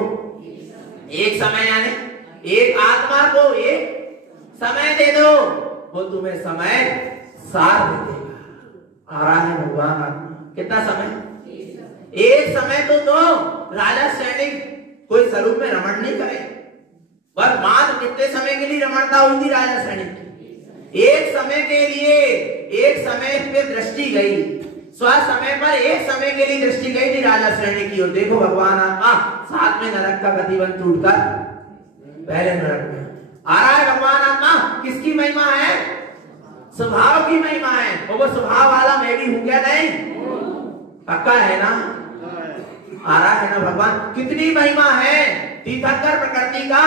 एक समय, यानी एक आत्मा को एक समय दे दो, वो तुम्हें समय सार दे देगा। आ रहा है भगवान आत्मा। कितना समय? एक समय तो दो। राजा सैनिक कोई स्वरूप में रमण नहीं करे। वह मात्र कितने समय के लिए रमणता हुई थी राजा सैनिक की? एक समय के लिए। एक समय पे दृष्टि गई, स्व समय पर एक समय के लिए दृष्टि गई थी राजा श्रेणी की। और देखो भगवान आत्मा साथ में नरक का प्रतिबंध टूटकर पहले नरक में। आ रहा है भगवान आत्मा। किसकी महिमा है? स्वभाव की महिमा है। और वो स्वभाव वाला मैं भी हूं क्या? नहीं, पक्का है ना? आ रहा है ना भगवान। कितनी महिमा है। तीर्थंकर प्रकृति का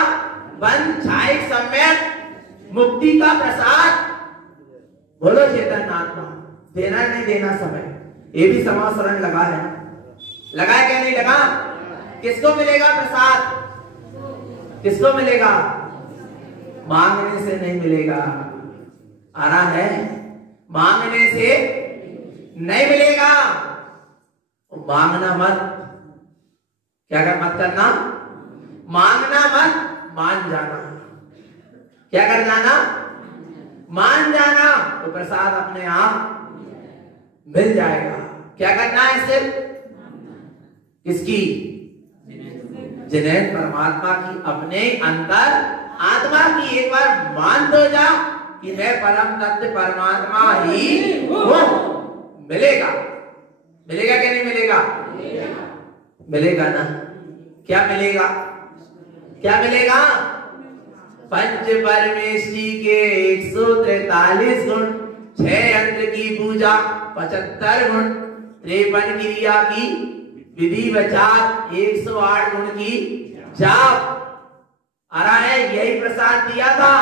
बंध छायक सम्यक मुक्ति का प्रसाद। बोलो चेतन आत्मा। देना नहीं देना समय, ये भी समासरण लगा है। लगा है क्या? नहीं लगा? किसको मिलेगा प्रसाद? किसको मिलेगा? मांगने से नहीं मिलेगा। आ रहा है? मांगने से नहीं मिलेगा। मांगना मत, क्या कर मत करना, मांगना मत, मान जाना। क्या कर जाना? मान जाना, तो प्रसाद अपने आप मिल जाएगा। क्या करना है? सिर्फ किसकी? जिन्हें परमात्मा की, अपने अंतर आत्मा की। एक बार मान तो जा कि मैं परम तत्व परमात्मा ही हूं। मिलेगा, मिलेगा क्या नहीं मिलेगा? मिलेगा ना। क्या मिलेगा? क्या मिलेगा? पंच परमेष्टि के 143 गुण, 6 यंत्र की पूजा, 75 गुण, 53 क्रिया की विधि विचार, 108 गुण की जाप। आ रहा है? यही प्रसाद दिया था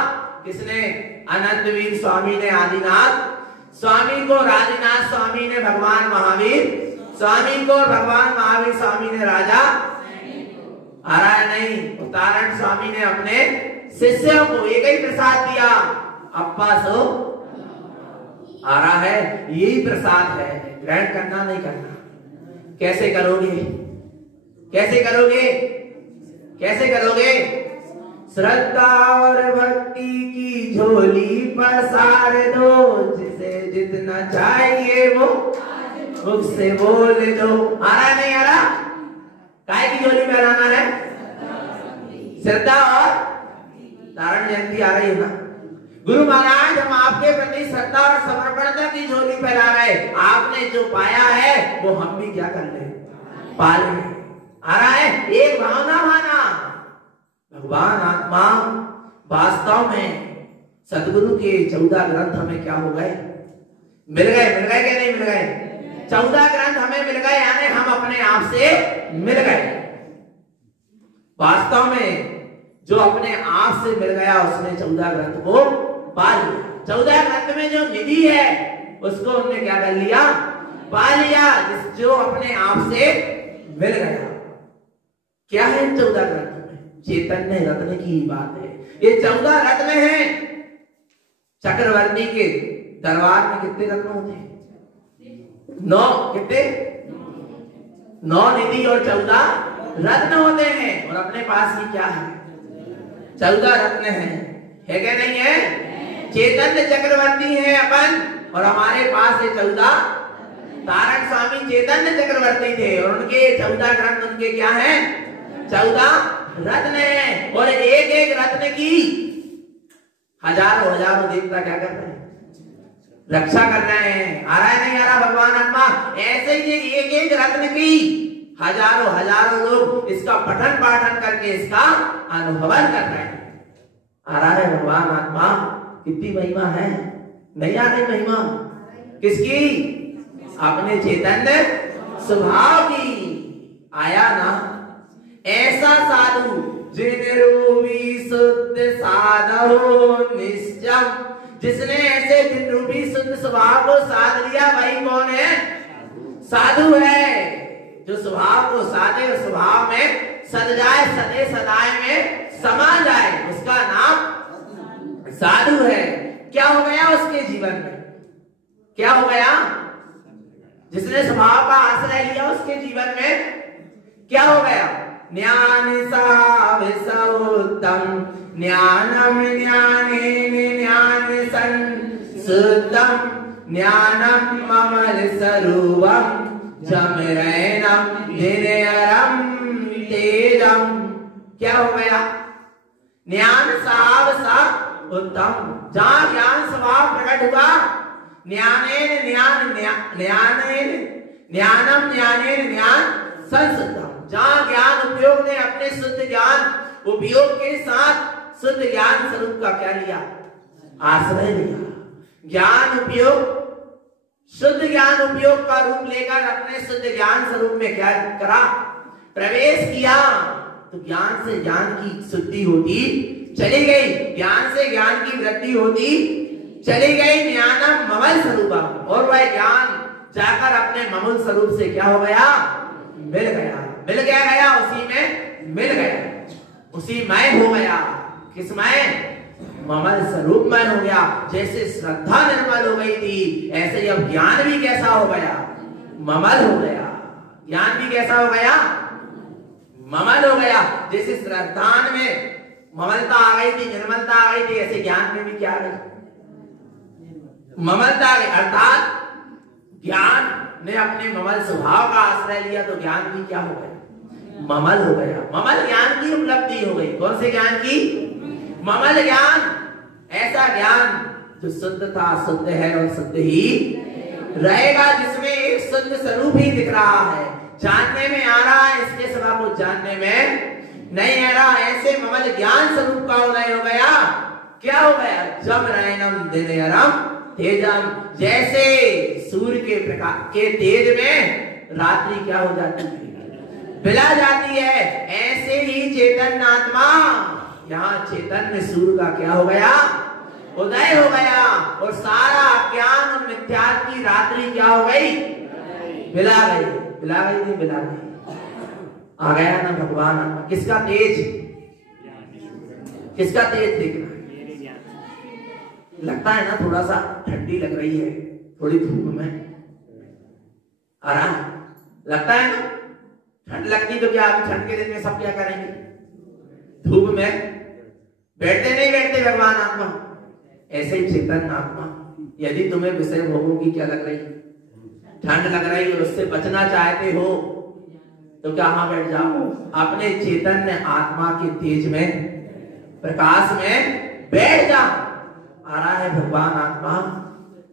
किसने? अनंतवीर स्वामी ने आदिनाथ स्वामी को, राजनाथ स्वामी ने भगवान महावीर स्वामी को, भगवान महावीर स्वामी ने राजा। आ रहा है? नहीं, उतारण स्वामी ने अपने शिष्यों को एक ही प्रसाद दिया, अप्पा सो। आ रहा है? यही प्रसाद है, ग्रहण करना नहीं करना। कैसे करोगे? कैसे करोगे? कैसे करोगे? श्रद्धा और भक्ति की झोली पसार दो, जिसे जितना चाहिए वो मुख से बोल दो। आ रहा नहीं आ रहा? काय की झोली पहनाना है? श्रद्धा और धारण जयंती आ रही है ना। गुरु महाराज, हम आपके प्रति श्रद्धा और समर्पणता की झोली फैला रहे। आपने जो पाया है वो हम भी क्या कर ले? पा ले। आ रहा है? एक भावना माना, भगवान आत्मा वास्तव में सदगुरु के 14 ग्रंथ हमें क्या हो गए? मिल गए। मिल गए क्या नहीं मिल गए? 14 ग्रंथ हमें मिल गए, यानी हम अपने आप से मिल गए। वास्तव में जो अपने आप से मिल गया उसने 14 ग्रंथ को पा लिया। 14 ग्रंथ में जो निधि है उसको हमने क्या कर लिया? पा लिया। जो अपने आप से मिल गया। क्या है 14 ग्रंथ में? चैतन्य रत्न की बात है। ये 14 रत्न हैं। चक्रवर्ती के दरबार में कितने रत्न होते हैं? 9। कितने? 9 निधि और 14 रत्न होते हैं। और अपने पास ही क्या है? 14 रत्न है क्या नहीं है? चैतन्य चक्रवर्ती है अपन, और हमारे पास है 14। तारण स्वामी चैतन्य चक्रवर्ती थे और उनके 14 ग्रंथ उनके क्या हैं? 14 रत्न है। और एक एक रत्न की हजारों हजारों देवता क्या कर रहे हैं? रक्षा कर रहे हैं। आ रहा है नहीं आ रहा? भगवान आत्मा ऐसे ही एक एक रत्न की हजारों हजारों लोग इसका पठन पाठन करके इसका अनुभवन कर रहे हैं। आ रहा है? भगवान आत्मा कितनी महिमा है? नहीं आ रही महिमा? किसकी? अपने चैतन्य स्वभाव की। आया ना? ऐसा साधु जिन रूपी शुद्ध साधो निश्चम, जिसने ऐसे जिन रूपी शुद्ध स्वभाव को साध लिया, वही कौन है? साधु है। जो स्वभाव को साधे और स्वभाव में सद जाए, सदे सदाए में समा जाए, उसका नाम साधु है। क्या हो गया उसके जीवन में? क्या हो गया? जिसने स्वभाव का आश्रय लिया उसके जीवन में क्या हो गया? ज्ञान साविसौतम ज्ञानम ज्ञानेन ज्ञान संसुतम ज्ञानम ममल स्वरूपम जमरैनम निरयरम तेजम। क्या हो गया? ज्ञान साव सा उत्तम, जहां ज्ञान स्वभाव प्रकट हुआ, ज्ञानेन ज्ञान ज्ञानेन ज्ञानम ज्ञानेन ज्ञान संसुतम, जहां ज्ञान उपयोग ने अपने शुद्ध ज्ञान उपयोग के साथ शुद्ध ज्ञान स्वरूप का क्या लिया? आश्रय लिया। ज्ञान उपयोग, शुद्ध ज्ञान उपयोग का रूप लेकर अपने शुद्ध ज्ञान स्वरूप में क्या करा? प्रवेश किया। तो ज्ञान से ज्ञान की शुद्धि होती चली गई, ज्ञान से ज्ञान की वृद्धि होती चली गई। ज्ञानम ममल स्वरूपम, और वह ज्ञान जाकर अपने ममल स्वरूप से क्या हो गया? मिल गया। मिल गया, उसी में मिल गया, उसी मय हो गया। किस मय? ममल स्वरूपमय हो गया। जैसे श्रद्धा निर्मल हो गई थी, ऐसे ही अब ज्ञान भी कैसा हो गया? ममल हो गया। ज्ञान भी कैसा हो गया? ममल हो गया। जैसे श्रद्धा में ममलता आ गई थी, निर्मलता आ गई थी, ऐसे ज्ञान में भी क्या आ गई? ममलता आ गई। अर्थात ज्ञान ने अपने ममल स्वभाव का आश्रय लिया तो ज्ञान भी क्या हो गया? ममल हो गया। ममल ज्ञान की उपलब्धि हो गई। कौन से ज्ञान की? ममल ज्ञान। ऐसा ज्ञान जो शुद्ध था, शुद्ध है और शुद्ध ही रहेगा, जिसमें एक शुद्ध स्वरूप ही दिख रहा है, जानने में आ रहा है, इसके सिवा कुछ जानने में नहीं आ रहा। ऐसे ममल ज्ञान स्वरूप का उदय हो गया। क्या हो गया? जब रैनम दिनयरम तेजम। जैसे सूर्य के प्रकाश के तेज में रात्रि क्या हो जाती है? बिला जाती है। ऐसे ही चैतन्य आत्मा, यहाँ चैतन्य सूर्य का क्या हो गया? उदय हो गया। और सारा अज्ञान और मिथ्या की रात्रि क्या हो गई? बिला गई। बिला गई नहीं? बिला गई। आ गया ना भगवान आत्मा। किसका तेज? किसका तेज दिख रहा है? लगता है ना थोड़ा सा ठंडी लग रही है, थोड़ी धूप में आ रहा है, लगता है ना ठंड लगती तो क्या अभी ठंड के दिन में सब क्या करेंगे? धूप में बैठते नहीं बैठते भगवान आत्मा। ऐसे ही चेतन आत्मा, यदि तुम्हें विषय भोगों की क्या लग रही, ठंड लग रही है, उससे बचना चाहते हो तो क्या वहां बैठ जाओ, अपने चैतन्य आत्मा के तेज में, प्रकाश में बैठ जा। आ रहा है भगवान आत्मा,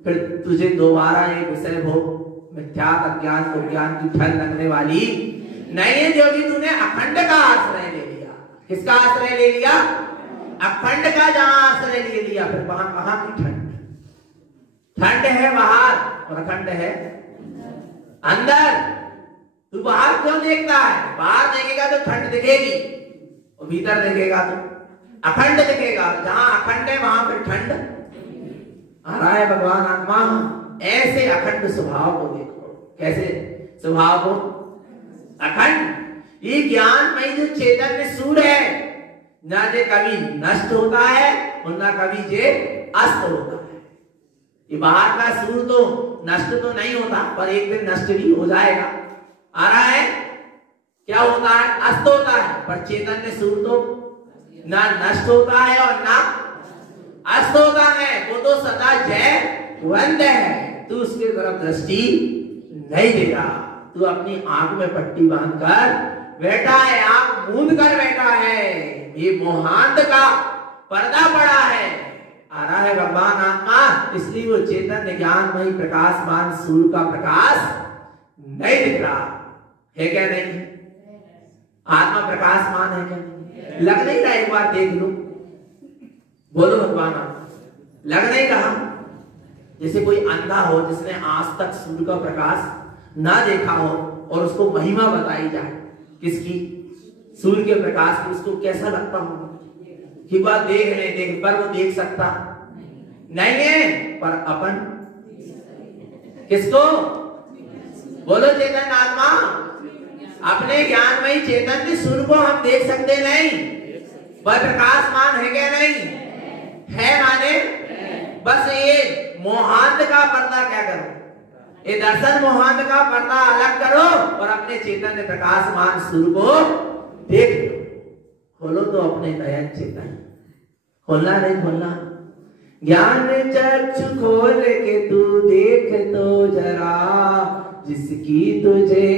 फिर तुझे दोबारा एक विषय भोग मिथ्या अज्ञान को ज्ञान की ठल लगने वाली नहीं है, जो कि तूने अखंड का आश्रय ले लिया। किसका आश्रय ले लिया? अखंड का। जहां आश्रय ले लिया फिर वहां कहां की ठंड? ठंड है बाहर और अखंड है अंदर। तू बाहर क्यों देखता है? बाहर देखेगा तो ठंड दिखेगी और भीतर देखेगा तो अखंड दिखेगा। जहां अखंड है वहां फिर ठंड। आ रहा है भगवान आत्मा। ऐसे अखंड स्वभाव को देखो। कैसे स्वभाव को? अखंड। ये ज्ञानमय जो चैतन्य सूर्य है, ना जे कभी नष्ट होता है और ना कभी जे अस्त होता है। ये बाहर का सूर्य तो नष्ट तो नहीं होता, पर एक दिन नष्ट भी हो जाएगा। आ रहा है? क्या होता है? अस्त होता है। पर चैतन्य सूर्य तो ना नष्ट होता है और ना अस्त होता है। वो तो सदा जयवंत है। तू उसके तरफ दृष्टि नहीं दे रहा। तू अपनी आंख में पट्टी बांधकर बैठा है, आंख मूंद कर बैठा है। ये मोहांत का पर्दा पड़ा है। आ रहा है भगवान आत्मा। इसलिए वो चेतन ज्ञानमयी प्रकाशमान सूर्य का प्रकाश नहीं दिख रहा है। क्या नहीं? आत्मा प्रकाशमान है क्या? लग नहीं रहा? एक बार देख लो, बोलो भगवान आत्मा। लग नहीं रहा? जैसे कोई अंधा हो जिसने आज तक सूर्य का प्रकाश ना देखा हो और उसको महिमा बताई जाए किसकी? सूर्य के प्रकाश की। उसको कैसा लगता होगा कि वह देख नहीं देख, पर वो देख सकता नहीं है। पर अपन किसको? बोलो चेतन आत्मा। अपने ज्ञानमयी चैतन्य सूर्य को हम देख सकते नहीं, पर प्रकाशमान है क्या? नहीं है। माने बस ये मोहांत का पर्दा क्या करो, ये दर्शन मोहांत का पर्दा अलग करो और अपने चैतन्य प्रकाशमान सूर्य को देख लो। खोलो तो अपने नयन चेतन। खोलना नहीं खोलना? ज्ञान चक्षु खोल के तू देख तो जरा, जिसकी तुझे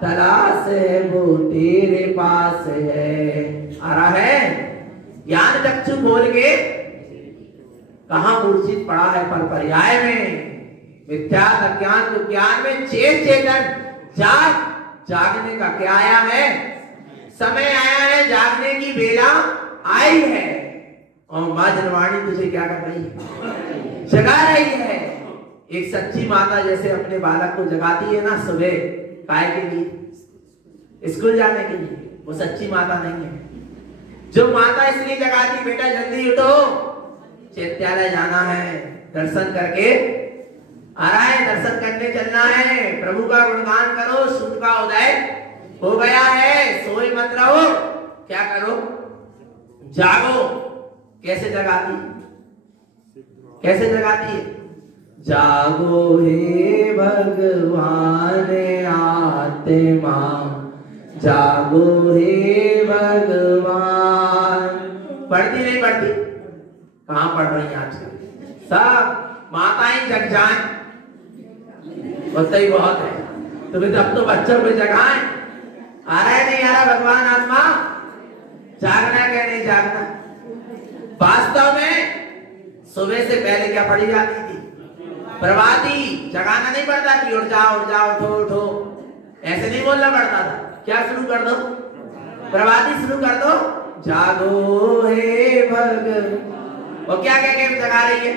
तलाश है वो तेरे पास है। आ रहा है? ज्ञान चक्षु खोल के कहां मूर्छित पड़ा है? पर पर्याय में मिथ्या अज्ञान तो ज्ञान में चेतन जागने का क्या आया है? समय आया है, जागने की बेला आई है। और मां जनवाणी तुझे क्या कर रही है? जगा रही है। एक सच्ची माता जैसे अपने बालक को जगाती है ना सुबह, काय के लिए? स्कूल जाने के लिए। वो सच्ची माता नहीं है। जो माता इसलिए जगाती, बेटा जल्दी उठो, चैत्यालय जाना है, दर्शन करके आ रहा है, दर्शन करने चलना है, प्रभु का गुणगान करो, सूर्य का उदय हो गया है, सोए मत रहो। क्या करो? जागो। कैसे जगाती है? कैसे जगाती है? जागो हे भगवान आत्मा, जागो हे भगवान। पढ़ती नहीं पढ़ती? कहां पढ़ रही हैं आजकल? सब माताएं जग जाएं ही बहुत है। तो फिर अब तो बच्चों को जगाएं। आ रहा है नहीं आ रहा भगवान आत्मा? जागना क्या नहीं जागना? वास्तव में सुबह से पहले क्या पढ़ी जाती थी? प्रभाती। जगाना नहीं पड़ता कि उठ जाओ उठो उठो, ऐसे नहीं बोलना पड़ता था। क्या शुरू कर दो? प्रभाती शुरू कर दो। जागो हे भगवान। और क्या कह के जगा रही है?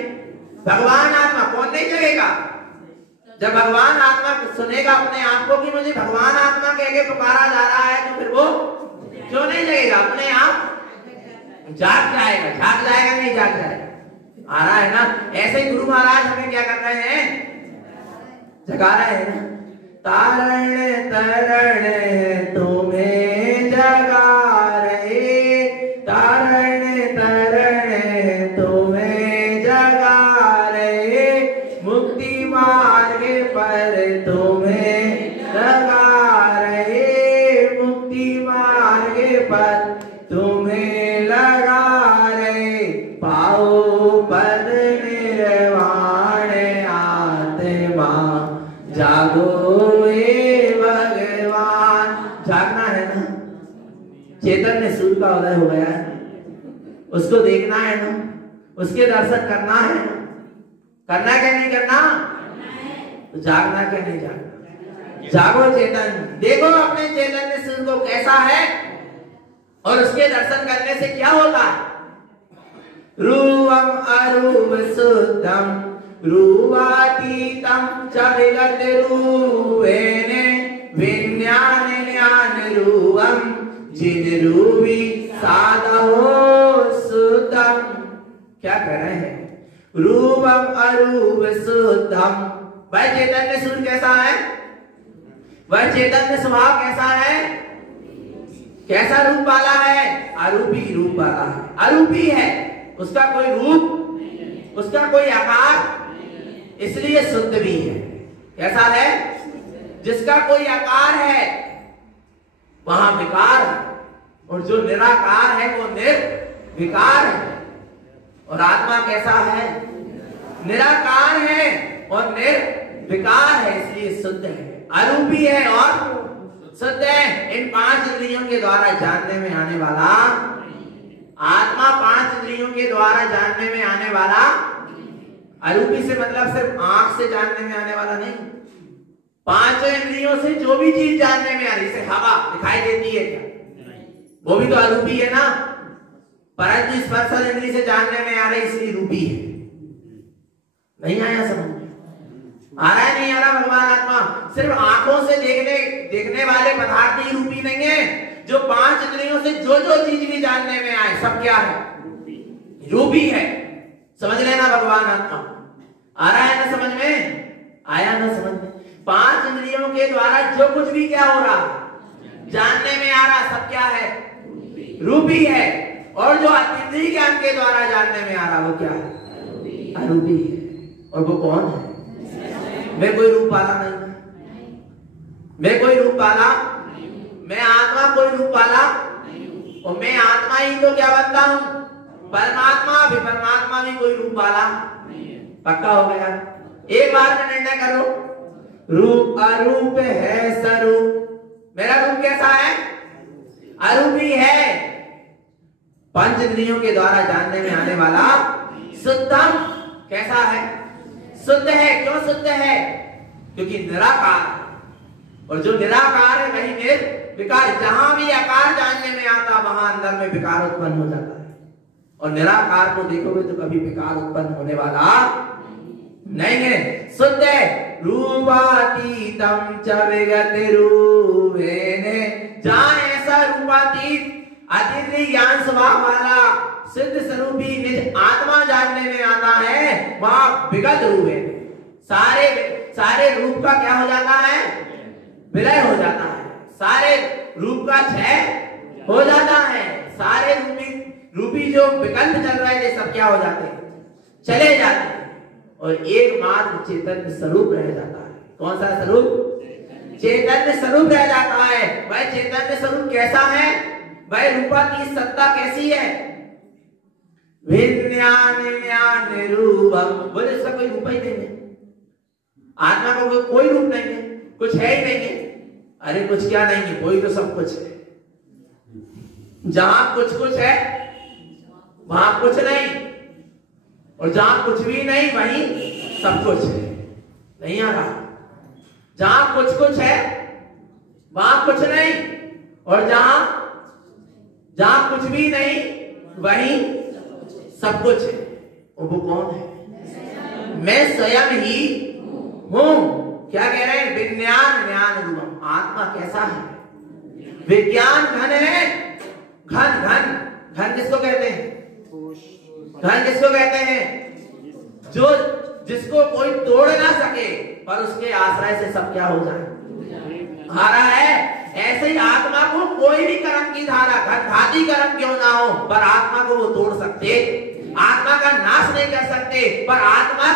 भगवान आत्मा। कौन नहीं जगेगा? जब भगवान आत्मा सुनेगा अपने आप को कि मुझे भगवान आत्मा कह के पुकारा जा रहा है, तो फिर वो क्यों नहीं जगेगा? अपने आप जाग जाएगा। जाग जाएगा नहीं जाग जाएगा? आ रहा है ना? ऐसे ही गुरु महाराज हमें क्या कर रहे हैं? जगा रहे हैं ना। तारण तरण तुम्हें जगा रहे, तारण तरण तुम्हें जगा रहे, मुक्ति मार्ग पर तुम्हें लगा रहे, मुक्ति मार्ग पर तुम्हें लगा रहे, पाओ पद निर्वाण आत्मा, जागो हे भगवान। जागना है ना? चैतन्य सूर्य का उदय हो गया है, उसको देखना है ना, उसके दर्शन करना है ना। करना क्या नहीं करना? तो जागना क्या नहीं जागना? जागो चैतन्य। देखो अपने चैतन्य सूर्य को कैसा है और उसके दर्शन करने से क्या होता है? रूपम अरूप शुद्धम रूपातीतम च विगत रूपेण विज्ञान ज्ञान रूपम जिन रूपी साधो शुद्धम। क्या कह रहे हैं? रूपम अरूप शुद्धम। वह चैतन्य सूर्य कैसा है? वह चैतन्य स्वभाव कैसा है? कैसा रूप वाला है? अरूपी रूप वाला है। अरूपी है, उसका कोई रूप, उसका कोई आकार, इसलिए शुद्ध भी है। कैसा है? जिसका कोई आकार है वहां विकार है, और जो निराकार है वो निर्विकार है। और आत्मा कैसा है? निराकार है और निर्विकार है, इसलिए शुद्ध है, अरूपी है और शुद्ध है। इन 5 इंद्रियों के द्वारा जानने में आने वाला आत्मा, 5 इंद्रियों के द्वारा जानने में आने वाला। अरूपी से मतलब सिर्फ आंख से जानने में आने वाला नहीं, 5 इंद्रियों से जो भी चीज जानने में आ रही, जैसे हवा दिखाई देती है क्या? वो भी तो अरूपी है ना। परंतु स्पर्श इंद्रिय से जानने में आ रही, इसलिए रूपी है। नहीं आया समझ? आ रहा है नहीं आ रहा? भगवान आत्मा सिर्फ आंखों से देखने वाले पदार्थ ही रूपी नहीं है। जो 5 इंद्रियों से जो जो चीज भी जानने में आए, सब क्या है? रूपी है। समझ लेना भगवान आत्मा। आ रहा है ना समझ में? आया ना समझ में? 5 इंद्रियों के द्वारा जो कुछ भी क्या हो रहा, जानने में आ रहा, सब क्या है? रूपी है। और जो अतीन्द्रिय ज्ञान के द्वारा जानने में आ रहा, वो क्या है? अरूपी है। और वो कौन है? मैं कोई रूप वाला नहीं, मैं कोई रूप वाला, मैं आत्मा कोई रूप वाला, और मैं आत्मा ही तो क्या बनता हूं? परमात्मा भी। परमात्मा भी कोई रूप वाला। पक्का हो गया? एक बार में निर्णय करो। रूप अरूप है स्वरूप। मेरा रूप कैसा है? अरूपी है। 5 इंद्रियों के द्वारा जानने में आने वाला शुद्धम। कैसा है? शुद्ध है। क्यों शुद्ध है? क्योंकि निराकार, और जो निराकार है वही निर्विकार। जहां भी आकार जानने में आता, वहां अंदर में विकार उत्पन्न हो जाता है। और निराकार को देखोगे तो कभी विकार उत्पन्न होने वाला नहीं है। शुद्ध है। रूपातीतम च विगत रूपेण। जहां ऐसा रूपातीत अतीन्द्रिय ज्ञान स्वभाव वाला सिद्ध स्वरूपी निज आत्मा जानने में आता है, वहां विगत रूप है। सारे रूप का क्या हो जाता है? विलय हो जाता है। सारे रूप का क्षय हो जाता है। सारे रूपी जो विकल्प चल रहा है ये सब क्या हो जाते हैं, चले जाते हैं, और एकमात्र चैतन्य स्वरूप रह जाता है। कौन सा स्वरूप? चैतन्य स्वरूप रह जाता है। वह चैतन्य स्वरूप कैसा है? वह रूपा की सत्ता कैसी है? विज्ञान रूपम, बोले इसका कोई रूप ही नहीं है, आत्मा का कोई रूप नहीं है, कुछ है ही नहीं है। अरे कुछ क्या नहीं है, कोई तो सब कुछ है। जहां कुछ कुछ है वहां कुछ नहीं, और जहां कुछ भी नहीं वहीं सब कुछ है। नहीं आ रहा? जहां कुछ कुछ है वहां कुछ नहीं, और जहां कुछ भी नहीं वहीं सब कुछ है। और वो कौन है? मैं स्वयं ही हूं। क्या कह रहे हैं? विज्ञान ज्ञान रूपम। आत्मा कैसा है? विज्ञान घन है। घन घन घन किसको कहते हैं? घन किसको कहते हैं? जो जिसको कोई तोड़ ना सके पर उसके आश्रय से सब क्या हो जाए, आ रहा है। ऐसे ही आत्मा को कोई भी कर्म की धारा, घाती कर्म क्यों ना हो, पर आत्मा को वो तोड़ सकते, आत्मा का नाश नहीं कर सकते, पर आत्मा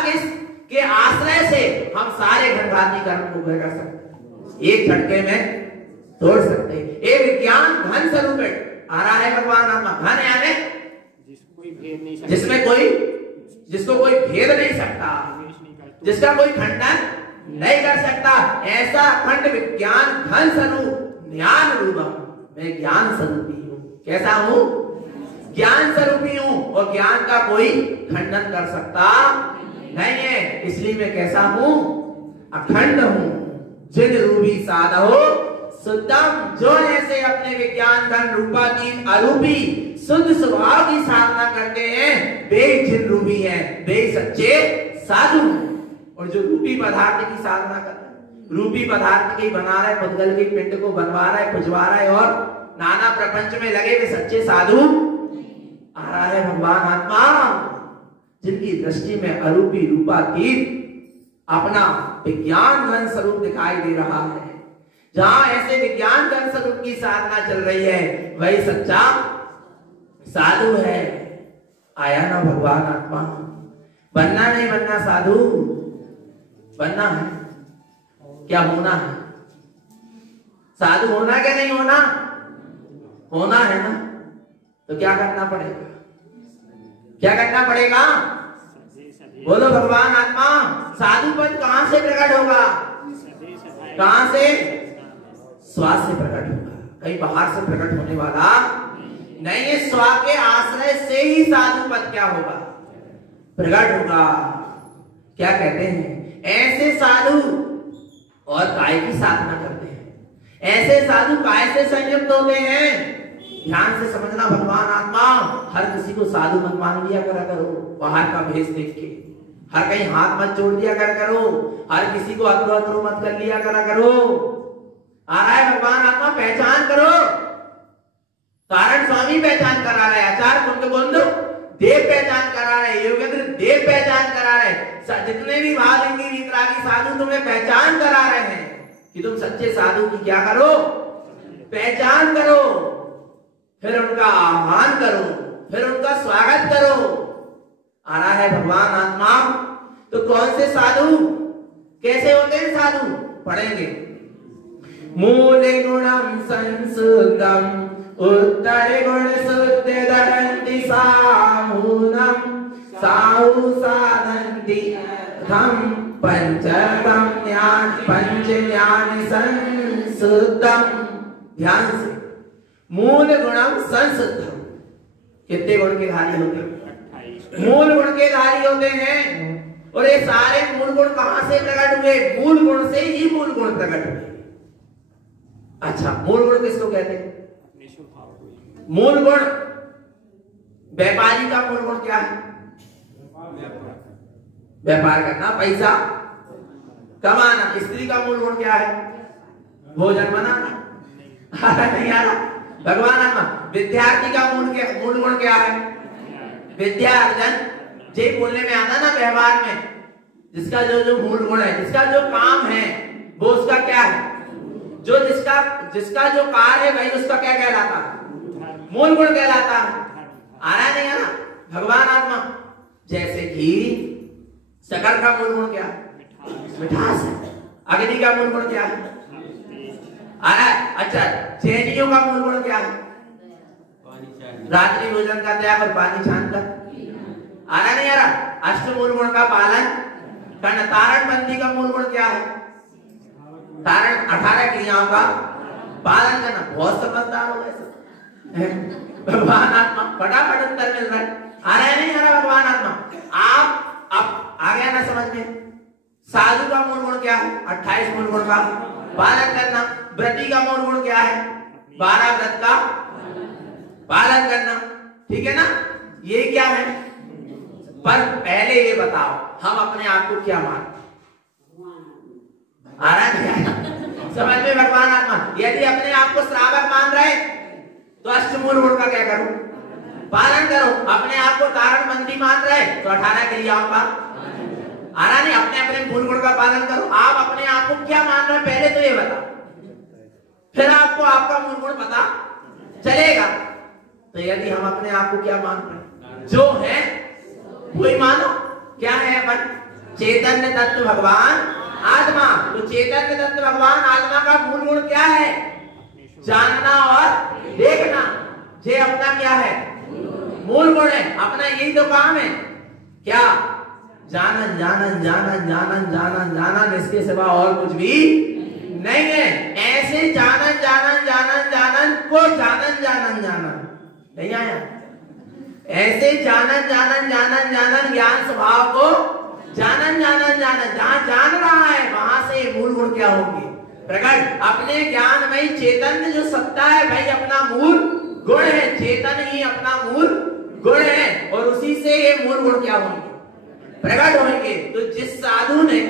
के आश्रय से हम सारे घाती कर्म को कर सकते, एक झटके में तोड़ सकते। ये विज्ञान घन स्वरूप है। आ रहा है भगवान आत्मा घन, यानी जिसको कोई भेद नहीं सकता, जिसका कोई खंडन नहीं कर सकता। ऐसा अखंड विज्ञान घन स्वरूप ज्ञान रूपम। मैं ज्ञान स्वरूपी हूं। कैसा हूं? ज्ञान स्वरूपी हूं, और ज्ञान का कोई खंडन कर सकता नहीं है। इसलिए मैं कैसा हूं? अखंड हूं। जिन रूपी साधो शुद्धम, जो ऐसे अपने विज्ञान घन रूपातीत अरूपी शुद्ध स्वभाव की साधना करते हैं, वे जिन रूपी हैं, वे सच्चे साधु हैं। और जो रूपी पदार्थ की साधना कर रहे हैं, रूपी पदार्थ के बना रहा है, पुद्गल के पिंड को बनवा रहा है, पुजवा रहा है, और नाना प्रपंच में लगे वे सच्चे साधु। आ रहा है भगवान आत्मा, जिनकी दृष्टि में अरूपी रूपातीत अपना विज्ञान घन स्वरूप दिखाई दे रहा है। जहां ऐसे विज्ञान घन स्वरूप की साधना चल रही है, वही सच्चा साधु है। आया ना भगवान आत्मा? बनना नहीं बनना साधु, बनना है। क्या होना है? साधु होना क्या नहीं होना? होना है ना। तो क्या करना पड़ेगा? क्या करना पड़ेगा? बोलो भगवान आत्मा। साधु पद कहां से प्रकट होगा? कहां से? स्वास्थ्य से प्रकट होगा, कहीं बाहर से प्रकट होने वाला नहीं है। स्वा के आश्रय से ही साधु पद क्या होगा? प्रकट होगा। क्या कहते हैं? ऐसे साधु और काय की साधना करते हैं। ऐसे साधु काय से संयुक्त होते हैं? ध्यान से समझना भगवान आत्मा। हर किसी को साधु मत मान लिया करा करो बाहर का भेष देख के। हर कहीं हाथ मत जोड़ दिया करो। हर किसी को अतरो मत कर लिया करा करो। आ रहा है भगवान आत्मा, पहचान करो। कारण स्वामी पहचान करा रहे, आचार्य कुंद कुंद देव पहचान करा रहे, योगेंद्र देव पहचान करा रहे, जितने भी भावलिंगी वितरागी साधु तुम्हें पहचान करा रहे हैं कि तुम सच्चे साधु की क्या करो? पहचान करो, फिर उनका आह्वान करो, फिर उनका स्वागत करो। आ रहा है भगवान आत्मा। तो कौन से साधु, कैसे होते हैं साधु? पढ़ेंगे। मूले गुणम संसुतम उत्तर गुण शुद्ध धरन्ति साहूनम साहू साधन्ति धम पंचम ज्ञान पंच ज्ञान संसुतम। ध्यान से, मूल गुणम संसुतम। कितने गुण के धारी होते हैं? मूल गुण के धारी होते हैं। और ये सारे मूल गुण कहां से प्रकट हुए? मूल गुण से ही मूल गुण प्रकट हुए। अच्छा, मूल गुण किसको कहते हैं? मूल गुण, व्यापारी का मूल गुण क्या है? व्यापार करना, पैसा कमाना। स्त्री का मूल गुण क्या है? भोजन बनाना। नहीं आ रहा? भगवान आत्मा। विद्यार्थी का मूल गुण क्या है? विद्या अर्जन। जे बोलने में आता ना व्यवहार में, जिसका जो मूल गुण है, जिसका जो काम है, वो उसका क्या है? जो जिसका जो कार्य है वही उसका क्या कहलाता? मूल गुण कहलाता। आ रहा है नहीं आ रहा? भगवान आत्मा जैसे कि शक्कर का मूल गुण क्या है? मिठास है। अग्नि का मूल गुण क्या है? आ रहा है? अच्छा, जैनियों का मूल गुण क्या है? रात्रि भोजन का त्याग और पानी छान कर। आ रहा नहीं आ रहा? अष्टमूल गुण का पालन करना। तारण बंदी का मूल गुण क्या है? तारण 18 क्रियाओं का पालन करना। बहुत समझदार हो गए भगवान आत्मा, फटाफट उत्तर मिल रहा है। आ रहा है नहीं आ रहा? भगवान आत्मा आप अब आ गया ना समझ में? साधु का मूल गुण क्या है? 28 मूल गुण का पालन करना। व्रती का मूल गुण क्या है? 12 व्रत का पालन करना। ठीक है ना? ये क्या है? पर पहले ये बताओ, हम अपने आप को क्या मानते? आ रहा है समझ में भगवान आत्मा? यदि अपने आप को श्रावक मान रहे तो अष्टमूल गुण का क्या करो? पालन करो। अपने आप को तारण बंदी मान रहे तो 18 क्रियाओं का। आ रहा नहीं? अपने अपने मूल गुण का पालन करो। आप अपने आप को क्या मान रहे हैं पहले तो ये बताओ, फिर आपको आपका मूल गुण पता चलेगा। तो यदि हम अपने आप को क्या मान रहे हैं? जो है वही मानो। क्या है अपन? चैतन्य तत्व भगवान आत्मा। तो चैतन्य तत्व भगवान आत्मा का मूल गुण क्या है? जानना और देखना। ये अपना क्या है? मूल गुण है अपना। यही तो काम है। क्या? जानन जानन जानन जानन जानन जानन, इसके सिवा और कुछ भी नहीं है। ऐसे जानन जानन जानन जानन को जानन जानन जानन नहीं आया? ऐसे जानन जानन जानन जानन ज्ञान स्वभाव को जानन जानन जानन, जहां जान रहा है वहां से मूल गुण क्या होंगे? प्रकट। अपने ज्ञान में चेतन जो सत्ता है भाई अपना मूल गुण है। चेतन ही अपना मूल गुण है और उसी से ये मूल गुण क्या होंगे? प्रकट होंगे। तो जिस साधु ने,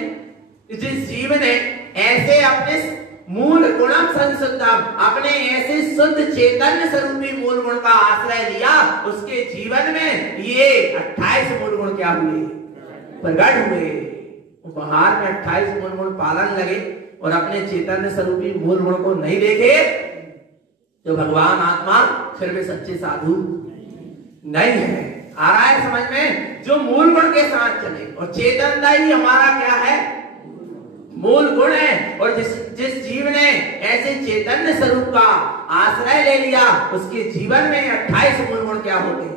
जिस जीव ने ऐसे अपने मूल गुणम संशुद्धम, अपने ऐसे शुद्ध चैतन्य स्वरूपी मूल गुण का आश्रय लिया, उसके जीवन में ये 28 मूल गुण क्या हुए? प्रकट हुए। उपहार में 28 मूल गुण पालन लगे और अपने चैतन्य स्वरूपी मूल गुण को नहीं देखे तो भगवान आत्मा फिर भी सच्चे साधु नहीं है। आ रहा है समझ में? जो मूल गुण के साथ चले, और चेतनता ही हमारा क्या है? मूल गुण है। और जिस जीव ने ऐसे चैतन्य स्वरूप का आश्रय ले लिया, उसके जीवन में 28 मूल गुण क्या होते हैं?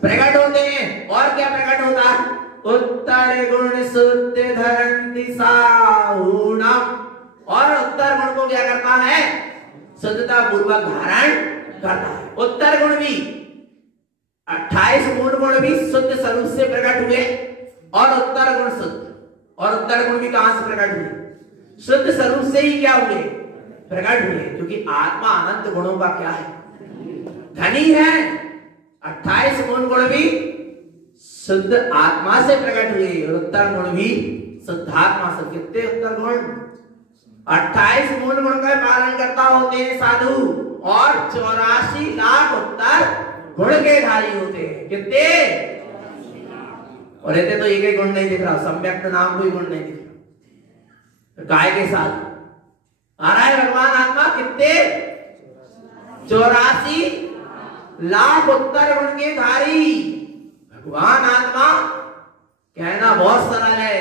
प्रकट होते हैं। और क्या प्रकट होता है? उत्तर गुण शुद्ध धरंति साहुणम। और उत्तर गुण को क्या करता है? शुद्धता पूर्वक धारण करता है। उत्तर गुण भी 28 मूल गुण भी शुद्ध स्वरूप से प्रकट हुए और उत्तर गुण शुद्ध। और उत्तर गुण भी कहां से प्रकट हुए? शुद्ध स्वरूप से ही क्या हुए? प्रकट हुए। क्योंकि आत्मा अनंत गुणों का क्या है? धनी है। 28 मूल गुण भी शुद्ध आत्मा से प्रकट हुए और उत्तर गुण भी शुद्धात्मा से। कितने उत्तर गुण? 28 मूल गुण का पालन करता होते हैं साधु और 84 लाख उत्तर गुण के धारी होते हैं। कितने? और रहते तो एक ही गुण नहीं दिख रहा, सम्यक्त नाम कोई गुण नहीं दिख रहा। काय के साथ आ रहा है भगवान आत्मा? कितने? 84 लाख उत्तर गुण के धारी भगवान आत्मा। कहना बहुत सरल है,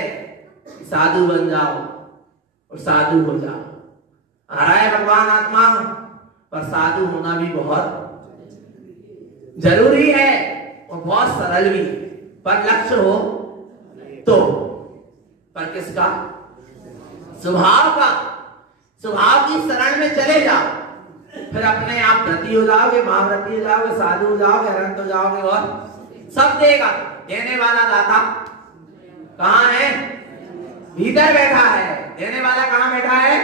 साधु बन जाओ और साधु हो जाओ। आ रहा है भगवान आत्मा? पर साधु होना भी बहुत जरूरी है और बहुत सरल भी। पर लक्ष्य हो तो, पर किसका? स्वभाव का। स्वभाव की शरण में चले जाओ, फिर अपने आप व्रती हो जाओगे, महाव्रती हो जाओगे, साधु हो जाओगे, अरहंत हो जाओगे और सब देगा। देने वाला दाता कहाँ है? भीतर बैठा है। देने वाला कहाँ बैठा है?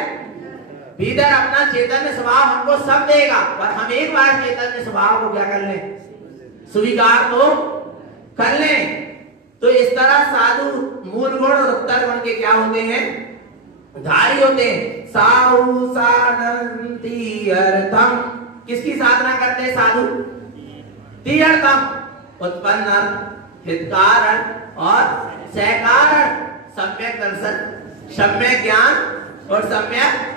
भीतर। अपना चैतन्य स्वभाव हमको सब देगा, पर हम एक बार चैतन्य स्वभाव को क्या कर लें? स्वीकार तो कर लें। तो इस तरह साधु मूल गुण और उत्तर गुण के क्या होते हैं? धारी होते हैं। साहु साधंति अर्थम। किसकी साधना करते हैं साधु? तीर्थम। उत्पन्न, हितकार और सहकार, सम्यक दर्शन, सम्यक ज्ञान और सम्यक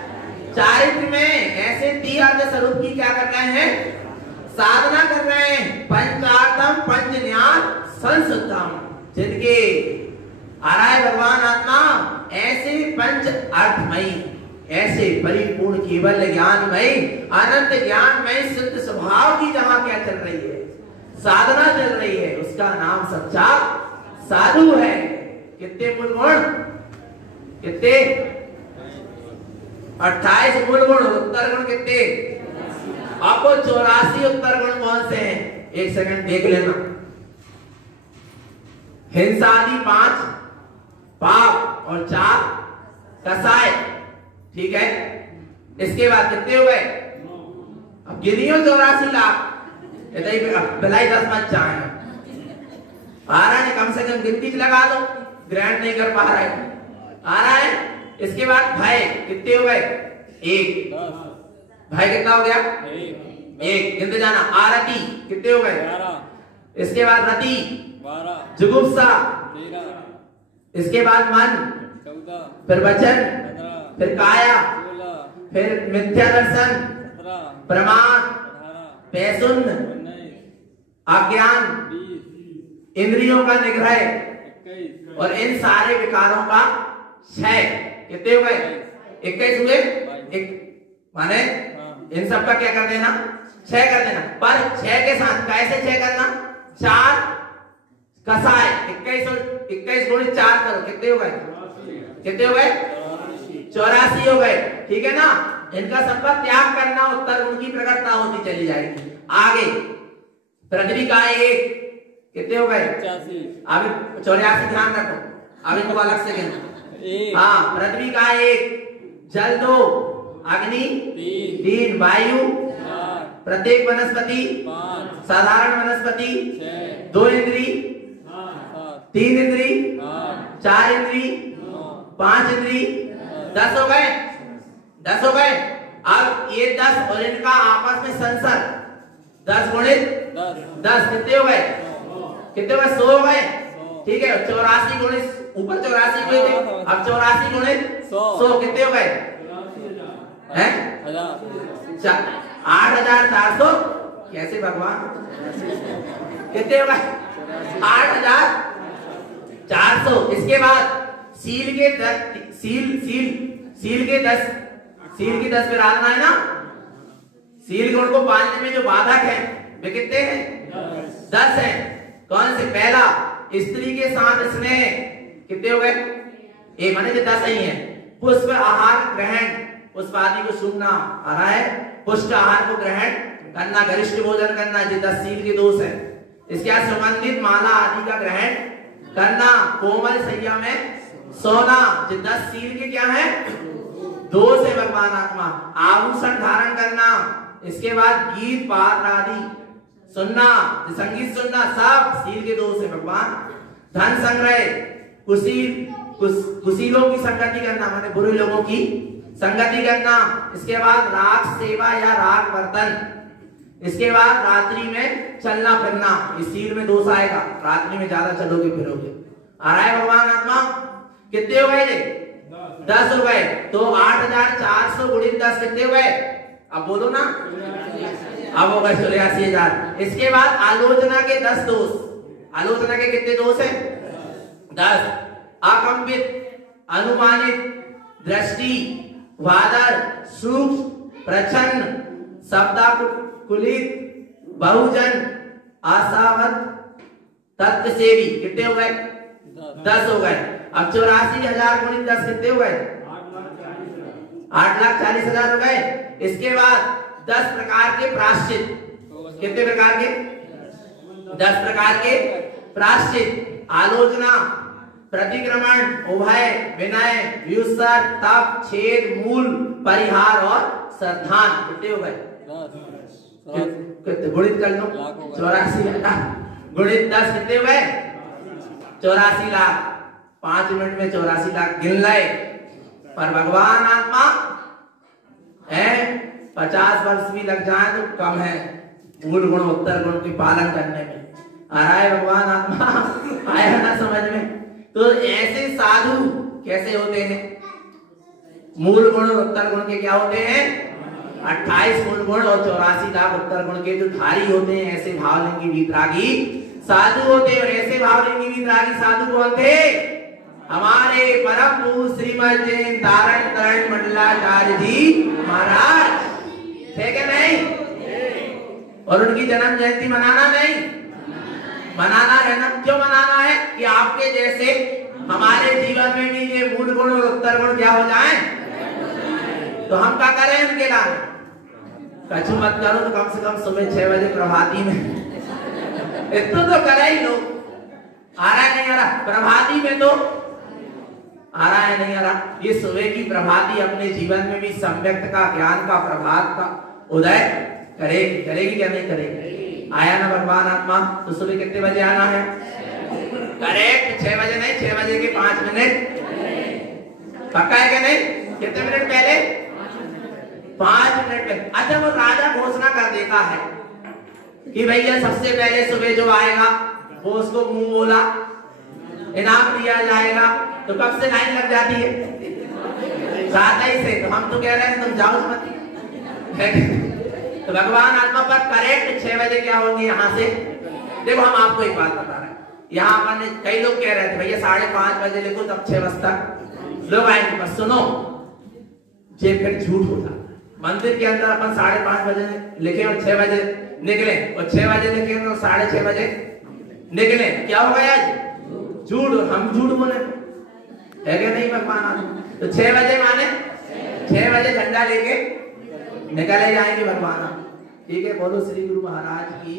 चारित्र में ऐसे 3 अर्थ स्वरूप की क्या कर रहे हैं? साधना कर रहे हैं पंचार्थम पंच ज्ञान संसुद्धम, जिनके आ रहा है भगवान आत्मा ऐसे पंच अर्थमयी, ऐसे परिपूर्ण केवल ज्ञानमय अनंत ज्ञानमय शुद्ध स्वभाव की जहां क्या चल रही है, साधना चल रही है, उसका नाम सच्चा साधु है। कितने मूल गुण, कितने 28 मूल गुण, उत्तर गुण कितने, आपको 84 उत्तर गुण कौन से हैं, एक सेकंड देख लेना। हिंसा आदि 5, पाप और 4 कसाय, ठीक है। इसके बाद कितने हो गए, अब गिनियो 84 लाख, भलाई 10 मत चाहे आ रहा है, कम से कम गिनती लगा दो, ग्रैंड नहीं कर पा रहा है, आ रहा है। इसके बाद भय कितने हो गए, 1, भय कितना हो गया, 1 गिनते जाना। आरती कितने हो गए, 11। इसके बाद रति 12, जुगुप्सा 13, इसके बाद मन 14, फिर वचन 15, फिर काया 16, फिर मिथ्या दर्शन 17, प्रमाण 18, पैसुन 19, अज्ञान 20, इंद्रियों का निग्रह 21, और इन सारे विकारों का क्षय कितने हो गए, 21 हुए। माने इन सब का क्या कर देना, क्षय कर देना। पर क्षय के साथ कैसे क्षय करना, 4 कसाय, 21 गुणित 4 करो, कितने हो गए, कितने हो गए, 84 हो गए, ठीक है ना। इनका सबका त्याग करना, उत्तर गुण की प्रकटता होती चली जाएगी। आगे पृथ्वी का 1 कितने हो गए, 85, अभी 84 ध्यान रखो, अब इनको अलग से गिनना। हाँ, पृथ्वी का 1, जल 2, अग्नि 3, वायु 4, प्रत्येक वनस्पति 5, साधारण वनस्पति 6, 2 इंद्री 3 इंद्री 4 इंद्री 5 इंद्री 10 हो गए, 10 हो गए। अब ये 10 और इनका आपस में संसर्ग 10 गुणित 10 कितने हो गए, कितने हो गए, 100 हो गए, ठीक है। 84 गुणित ऊपर 84 हुए थे, अब 84 गुणित 100 कितने हो गए हैं, 8400। कैसे भगवान, कितने हो गए, 8400। इसके बाद सील के 10, सील की 10 पे आना है ना, सील गुण को पालने में जो बाधक है वे कितने हैं, 10 हैं। कौन से, पहला स्त्री के साथ स्नेह, कितने हो गए, एक माने 10 ही है। पुष्प आहार ग्रहण, पुष्प आदि को सूंघना, आ रहा है, पुष्ट आहार को ग्रहण करना, गरिष्ठ भोजन करना, जो 10 सील के दोष है। इसके बाद सुगंधित माला आदि का ग्रहण करना, कोमल सैया में सोना, जो 10 सील के क्या है, दोष है भगवान आत्मा। आभूषण धारण करना, इसके बाद गीत पात्र आदि सुनना, संगीत सुनना, सब सील के दोष है भगवान। धन संग्रह, कुशीलों की संगति करना, माने बुरे लोगों की संगति करना। इसके बाद राग सेवा या राग वर्तन, इसके बाद रात्रि में चलना फिरना, इस सील में दोष आएगा, रात्रि में ज्यादा चलोगे फिरोगे। आ रहा है भगवान आत्मा, कितने हो गए, 10 हो गए। तो 8400 गुणित 10 कितने हो गए, अब बोलो ना, अब हो गए 84,000। इसके बाद आलोचना के 10 दोष, आलोचना के कितने दोष है, 10। अकंपित, अनुमानित, दृष्टि, वादर, सूक्ष्म, प्रच्छन्न, शब्दाकुलित, बहुजन, आशावत, तत्व सेवी, कितने हो गए, 10 हो गए। अब 84,000 गुणित 10 कितने हो गए, 8,40,000 हो गए। इसके बाद 10 प्रकार के प्रायश्चित, कितने प्रकार के, 10 प्रकार के प्रायश्चित, आलोचना, प्रतिक्रमण, उभय, विनय, व्युत्सर्ग, तप, छेद, मूल, परिहार और श्रद्धान, कितने हो गए, कितने गुणित कर लो, 84,000 गुणित 10 कितने हो गए, 84 लाख। 5 मिनट में 84 लाख गिन लाए। पर भगवान आत्मा है, 50 वर्ष भी लग जाए तो कम है मूल गुण उत्तर गुण के पालन करने में। आ रहा है भगवान आत्मा, आया ना समझ में। तो ऐसे साधु कैसे होते हैं, मूल गुण और उत्तर गुण के क्या होते हैं, 28 मूल गुण और 84 लाख उत्तर गुण के जो धारी होते हैं, ऐसे भावलिंगी वीतरागी साधु होते हैं। और ऐसे भावलिंगी वीतरागी साधु कौन थे? हमारे परम पूज्य श्रीमद जैन धारण करण मंडलाचार्य जी महाराज थे क्या? नहीं। और उनकी जन्म जयंती मनाना नहीं, मनाना है ना। क्यों मनाना है? कि आपके जैसे हमारे जीवन में भी ये मूल गुण और उत्तर गुण क्या हो जाए। तो हम क्या करें उनके लाने? कछु मत करो तो कम से कम सुबह 6 बजे प्रभाती में इतना तो करे ही लो। आ रहा है नहीं आ रहा? प्रभाती में तो आ रहा है नहीं आ रहा? ये सुबह की प्रभाती अपने जीवन में भी सम्यक्त का ज्ञान का प्रभात का उदय करेगी। करेगी क्या नहीं करेगी? आया ना भगवान आत्मा? तो सुबह कितने बजे आना है? करेक्ट 6 बजे नहीं, 6 बजे के 5 मिनट। पक्का है क्या नहीं? कितने मिनट पहले? 5 मिनट पहले। अच्छा, वो राजा घोषणा कर देता है कि भैया सबसे पहले सुबह जो आएगा वो उसको मुंह बोला इनाम दिया जाएगा। तो कब से लाइन लग जाती है? 7 ही से। तो हम तो कह रहे हैं तुम जाओ मत। तो भगवान आत्मा पर करेक्ट 6 बजे क्या होंगे यहाँ से? देखो हम आपको एक बात बता रहे हैं। यहाँ अपन कई लोग कह रहे थे भैया 5:30 बजे लिखो तब 6 बजे तक लोग आएंगे। बस सुनो, ये फिर झूठ होता। मंदिर के अंदर अपन 5:30 बजे लिखे और 6 बजे निकले, और 6 बजे लिखे और 6:30 बजे निकले, क्या हो गया? झूठ। हम झूठ बोले है क्या नहीं भगवान? तो 6 बजे माने 6 बजे झंडा लेके निकले जाएंगे भगवान। ठीक है, बोलो श्री गुरु महाराज की।